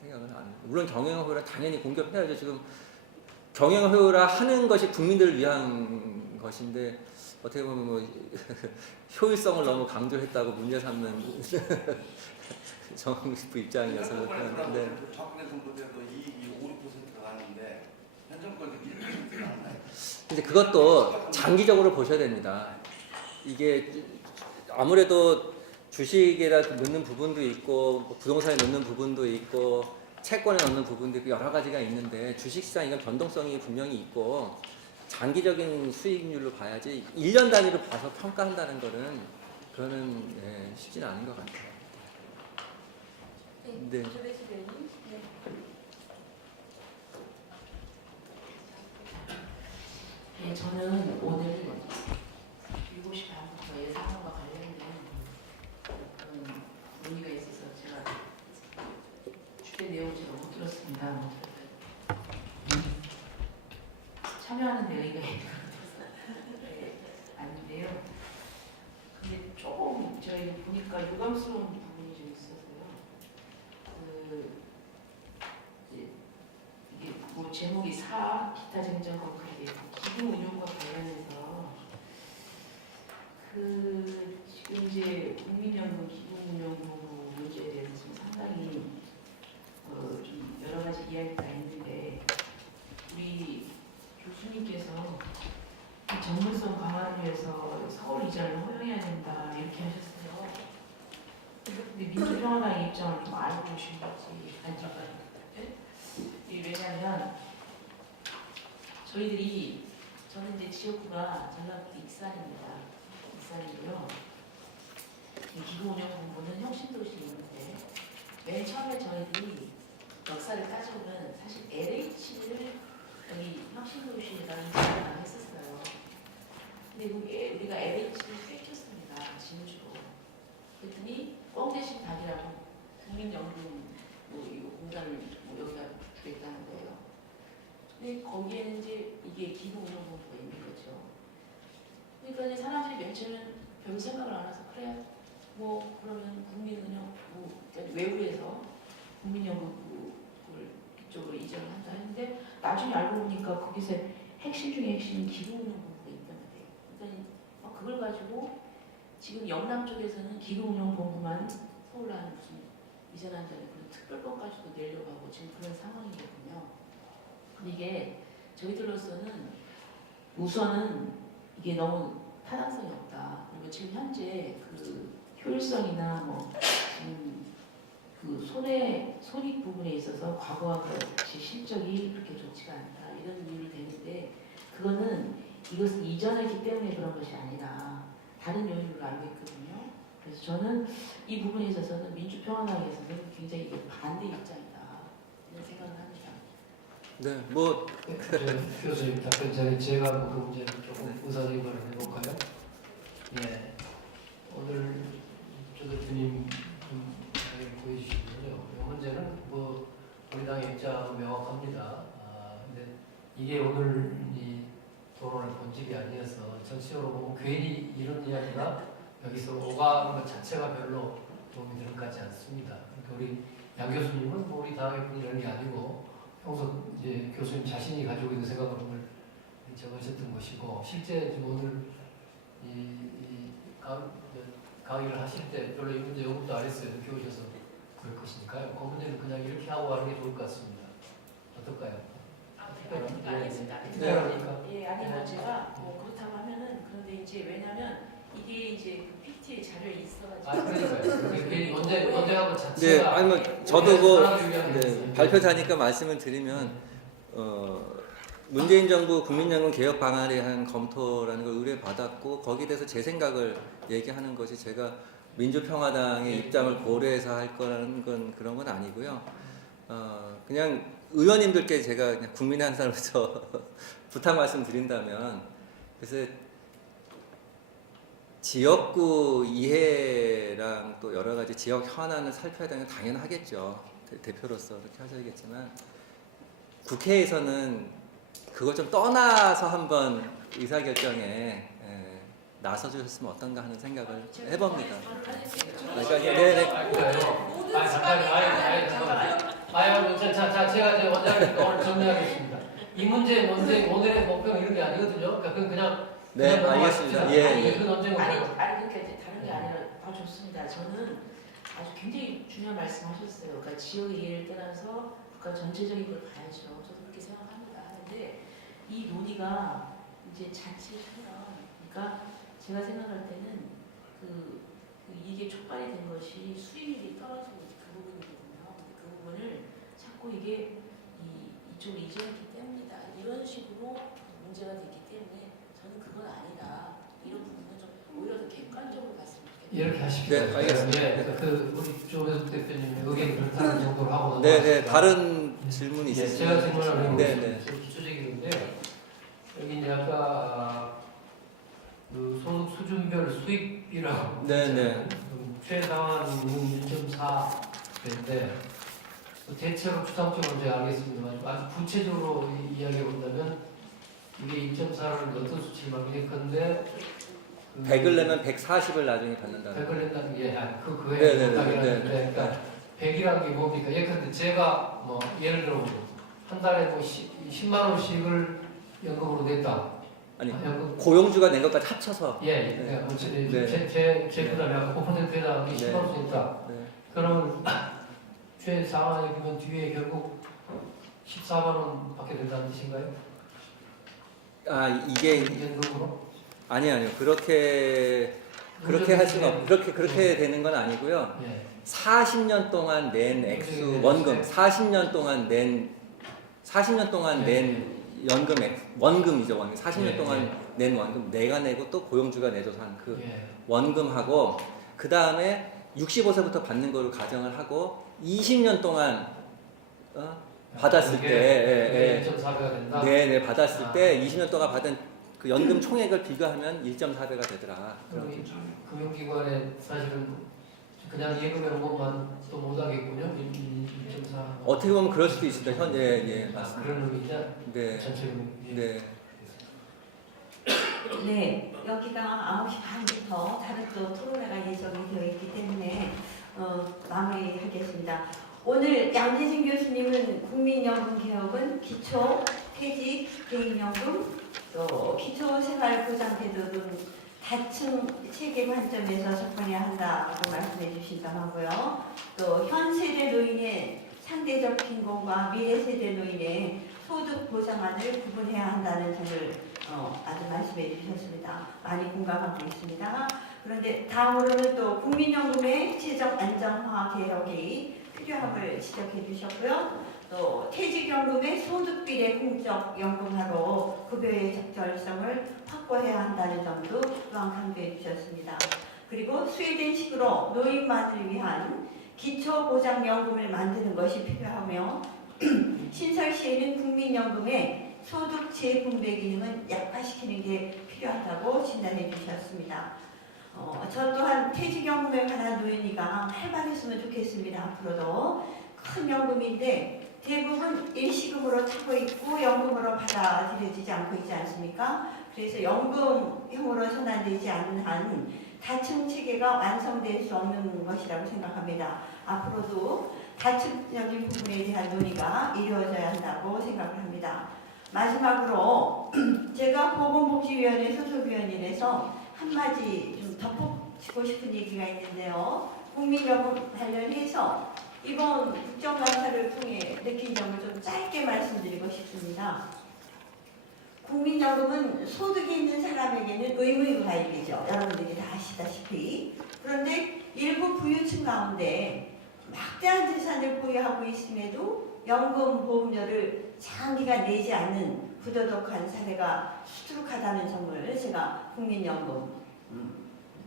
생각은 안 해요. 물론 경영여우라 당연히 공격해야죠. 지금 경영효율화 하는 것이 국민들을 위한 것인데 어떻게 보면 뭐 효율성을 너무 강조했다고 문제 삼는 정부 입장이어서 그런데 박근혜 정부 때도 이익이 5~6%가 나는데 현 정권도 1%가 나나요? 근데 그것도 장기적으로 보셔야 됩니다. 이게 아무래도 주식에다 넣는 부분도 있고 부동산에 넣는 부분도 있고 채권에 넣는 부분도 있고 여러 가지가 있는데 주식시장 이건 변동성이 분명히 있고 장기적인 수익률로 봐야지 1년 단위로 봐서 평가한다는 거는 그거는 쉽지는 않은 것 같아요. 네. 네, 저는 오늘 7시 반부터 예산안과 관련된 그런 논의가 있어서 제가 주된 내용을 제가 못 들었습니다. 참여하는 데 의의가 있는 것 같아서 아닌데요. 근데 조금 저희 보니까 유감스러운 부분이 좀 있어서요. 이게 뭐 제목이 4 기타 쟁점 검토에 기금 운용과 관련해서 지금 이제 국민연금 기금 운용 문제에 대해서 지금 상당히 좀 여러 가지 이야기가 있는데 우리 교수님께서 전문성 강화를 위해서 서울 이전을 허용해야 된다 이렇게 하셨어요. 근데 민주평화당의 입장을 좀 알고 오신 거지 안정감. 왜냐하면 저는 이제 지역구가 전라북도 익산입니다. 익산이고요. 기금운용본부는 혁신도시에 있는데 맨 처음에 저희들이 역사를 따져보면 사실 LH를 여기 혁신도시에다 이전을 했었어요. 근데 우리가 LH를 뺏겼습니다. 진주로. 그랬더니 뻥 대신 닭이라고 국민연금 이거 공단을 여기다 두겠다는 거예요. 근데 거기에는 이제 이게 기금운용본부가 있는 거죠. 그러니까 이제 사람들이 맨 처음에는 별 생각을 안 해서 그래 뭐 그러면 국민은행 외부에서 국민연금을 그쪽으로 이전을 한다 했는데 나중에 알고 보니까 거기서 핵심 중에 핵심은 기금운용본부가 있단 말이에요. 그러니까 그걸 가지고 지금 영남 쪽에서는 기금운용본부만 서울한 무슨 이전한다는 그런 특별법까지도 내려고 하고 지금 그런 상황이거든요. 근데 이게 저희들로서는 우선은 이게 너무 타당성이 없다. 그리고 지금 현재 그 효율성이나 뭐 지금 그 손익 부분에 있어서 과거와 같이 실적이 그렇게 좋지가 않다. 이런 이유를 대는데 그거는 이것은 이전했기 때문에 그런 것이 아니라 다른 요인으로 알고 있거든요. 그래서 저는 이 부분에 있어서는 민주평화당에서는 굉장히 이게 반대 입장이다. 이런 생각을 합니다. 네, 뭐 교수님 답변 전에 제가 그 문제를 조금 우선적으로 해볼까요? 예, 오늘 조 대표님 좀 보여주시면요. 이 문제는 뭐 우리 당의 입장은 명확합니다. 근데 이게 오늘 이 토론의 본질이 아니어서 전체적으로 보면 괜히 이런 이야기가 여기서 오가는 것 자체가 별로 도움이 되는 것 같지 않습니다. 그러니까 우리 양 교수님은 뭐 우리 당의 분이 이런 게 아니고 평소 이제 교수님 자신이 가지고 있는 생각을 오늘 적으셨던 것이고 실제 지금 오늘 강의를 하실 때 별로 이 문제 연구도 안 했어요. 이렇게 오셔서 그럴 것이니까요. 그 문제는 그냥 이렇게 하고 가는 게 좋을 것 같습니다. 어떨까요? 알겠습니다. 특별하니까. 예, 아니 뭐 제가 뭐 그렇다고 하면은 그런데 이제 왜냐면 이게 이제 그 PPT 자료에 있어가지고. 그러니까요. 그게 논쟁하고 네, 자체가 아니 뭐 저도 뭐 사람을 위한 네, 것이니까. 발표자니까 말씀을 드리면 문재인 정부 국민연금 개혁 방안에 대한 검토라는 걸 의뢰받았고 거기에 대해서 제 생각을 얘기하는 것이 제가 민주평화당의 입장을 고려해서 할 거라는 건 그런 건 아니고요. 그냥 의원님들께 제가 그냥 국민의 한 사람으로서 부탁 말씀 드린다면 그래서 지역구 이해랑 또 여러 가지 지역 현안을 살펴야 되는 건 당연하겠죠. 대표로서 그렇게 하셔야겠지만 국회에서는 그걸 좀 떠나서 한번 의사결정에 나서 주셨으면 어떤가 하는 생각을 해봅니다. 그러니까 네네. 자, 제가 이제 원장님 오늘 정리하겠습니다. 이 문제 논쟁 오늘의 목표는 이런 게 아니거든요. 그러니까 그냥 네, 알겠습니다. 예. 그 논쟁은 아니 그러니까 이제 다른 게 아니라 좋습니다. 저는 아주 굉장히 중요한 말씀하셨어요. 그러니까 지역 이해를 떠나서 국가 전체적인 걸 봐야죠. 저도 그렇게 생각합니다. 하는데 이 논의가 이제 자칫하면, 그러니까 제가 생각할 때는 이게 촉발이 된 것이 수익률이 떨어지고 그 부분이거든요. 그 부분을 자꾸 이게 이쪽으로 이전했기 때문이다. 이런 식으로 문제가 됐기 때문에 저는 그건 아니다. 이런 부분은 좀 오히려 더 객관적으로 봤으면 좋겠다. 이렇게 하십시오. 네, 알겠습니다. 예, 우리 조배석 대표님 의견이 그렇다는 정도로 하고 네네. 다른 질문이 있으시죠? 제가 질문을 하고 네네. 기초적인데 여기 이제 아까 그 소득 수준별 수익비라고 네네. 최상한은 1.4배인데 대체로 추상적으로 제가 알겠습니다만 아주 구체적으로 이야기해 본다면 이게 2.4를 어떤 수치를 말하는 건데 100을 내면 140을 나중에 받는다. 100을 낸다는 게 그거에 네네네. 답이라는데 그러니까 100이라는 게 뭡니까? 예컨대 제가 뭐 예를 들어 한 달에 뭐 10만 원씩을 연금으로 냈다. 아니 연금 고용주가 낸 것까지 합쳐서. 예, 그러니까 제 부담이 아까 9%에다 10만 원씩 냈다. 네. 그러면 최상한이면 뒤에 결국 14만 원 받게 된다는 뜻인가요? 아 이게 연금으로? 아니요. 그렇게 할 수가 없. 그렇게 되는 건 아니고요. 예. 40년 동안 낸 액수 원금, 40년 동안 낸 연금 원금이죠. 원금. 40년 동안 낸 원금 내가 내고 또 고용주가 내줘서 한 그 원금하고 그 다음에 65세부터 받는 거를 가정을 하고 20년 동안 받았을 때 1.4배가 된다. 네네 받았을 때 20년 동안 받은 그 연금 총액을 비교하면 1.4배가 되더라. 그럼 이 금융기관에 사실은 그냥 예금으로 것만 또 못하겠군요. 1.4. 어떻게 보면 그럴 수도 있습니다. 현재 맞습니다. 그런 의미냐? 네. 전체 네. 네, 여기가 9시 반부터 다른 또 토론회가 예정이 되어 있기 때문에 마무리하겠습니다. 오늘 양재진 교수님은 국민연금 개혁은 기초, 퇴직, 개인연금, 또 기초생활보장제도 등 다층 체계 관점에서 접근해야 한다고 말씀해 주신다고요. 또 현 세대 노인의 상대적 빈곤과 미래 세대 노인의 소득 보장안을 구분해야 한다는 점을 아주 말씀해 주셨습니다. 많이 공감하고 있습니다. 그런데 다음으로는 또 국민연금의 재정 안정화 개혁이 필요함을 지적해 주셨고요. 또 퇴직연금의 소득비례 공적 연금화로 급여의 적절성을 확보해야 한다는 점도 또한 강조해 주셨습니다. 그리고 스웨덴식으로 노인만을 위한 기초보장연금을 만드는 것이 필요하며 신설시에는 국민연금의 소득 재분배 기능은 약화시키는 게 필요하다고 진단해 주셨습니다. 저 또한 퇴직연금에 관한 논의가 활발했으면 좋겠습니다. 앞으로도 큰 연금인데 대부분 일시금으로 차고 있고 연금으로 받아들여지지 않고 있지 않습니까? 그래서 연금형으로 전환되지 않는 한 다층 체계가 완성될 수 없는 것이라고 생각합니다. 앞으로도 다층적인 부분에 대한 논의가 이루어져야 한다고 생각을 합니다. 마지막으로 제가 보건복지위원회 소속위원이라서 한마디 좀 덧붙이고 싶은 얘기가 있는데요. 국민연금 관련해서 이번 국정감사를 통해 느낀 점을 좀 짧게 말씀드리고 싶습니다. 국민연금은 소득이 있는 사람에게는 의무의 가입이죠. 여러분들이 다 아시다시피. 그런데 일부 부유층 가운데 막대한 재산을 보유하고 있음에도 연금 보험료를 장기간 내지 않는 부도덕한 사례가 수두룩하다는 점을 제가 국민연금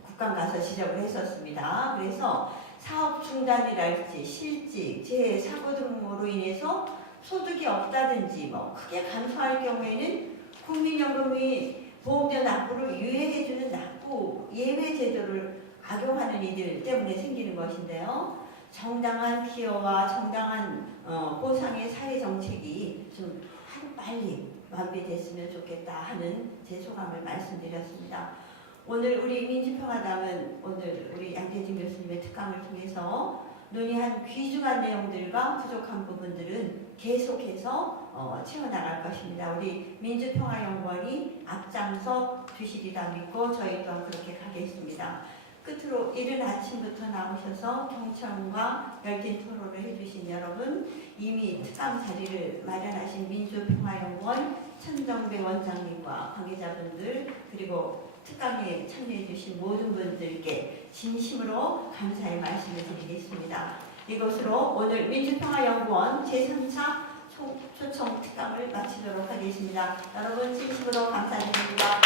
국감 가서 지적을 했었습니다. 그래서 사업 중단이랄지 실직, 재해, 사고 등으로 인해서 소득이 없다든지 뭐 크게 감소할 경우에는 국민연금이 보험료 납부를 유예해주는 납부 예외 제도를 악용하는 이들 때문에 생기는 것인데요. 정당한 기여와 정당한 보상의 사회 정책이 좀 하루빨리 완비됐으면 좋겠다 하는 제 소감을 말씀드렸습니다. 오늘 우리 민주평화당은 오늘 우리 양재진 교수님의 특강을 통해서 논의한 귀중한 내용들과 부족한 부분들은 계속해서 채워나갈 것입니다. 우리 민주평화연구원이 앞장서 주시리라 믿고 저희 또한 그렇게 가겠습니다. 끝으로 이른 아침부터 나오셔서 경청과 열띤 토론을 해주신 여러분, 이미 특강 자리를 마련하신 민주평화연구원 천정배 원장님과 관계자분들 그리고 특강에 참여해주신 모든 분들께 진심으로 감사의 말씀을 드리겠습니다. 이것으로 오늘 민주평화연구원 제3차 초청 특강을 마치도록 하겠습니다. 여러분 진심으로 감사드립니다.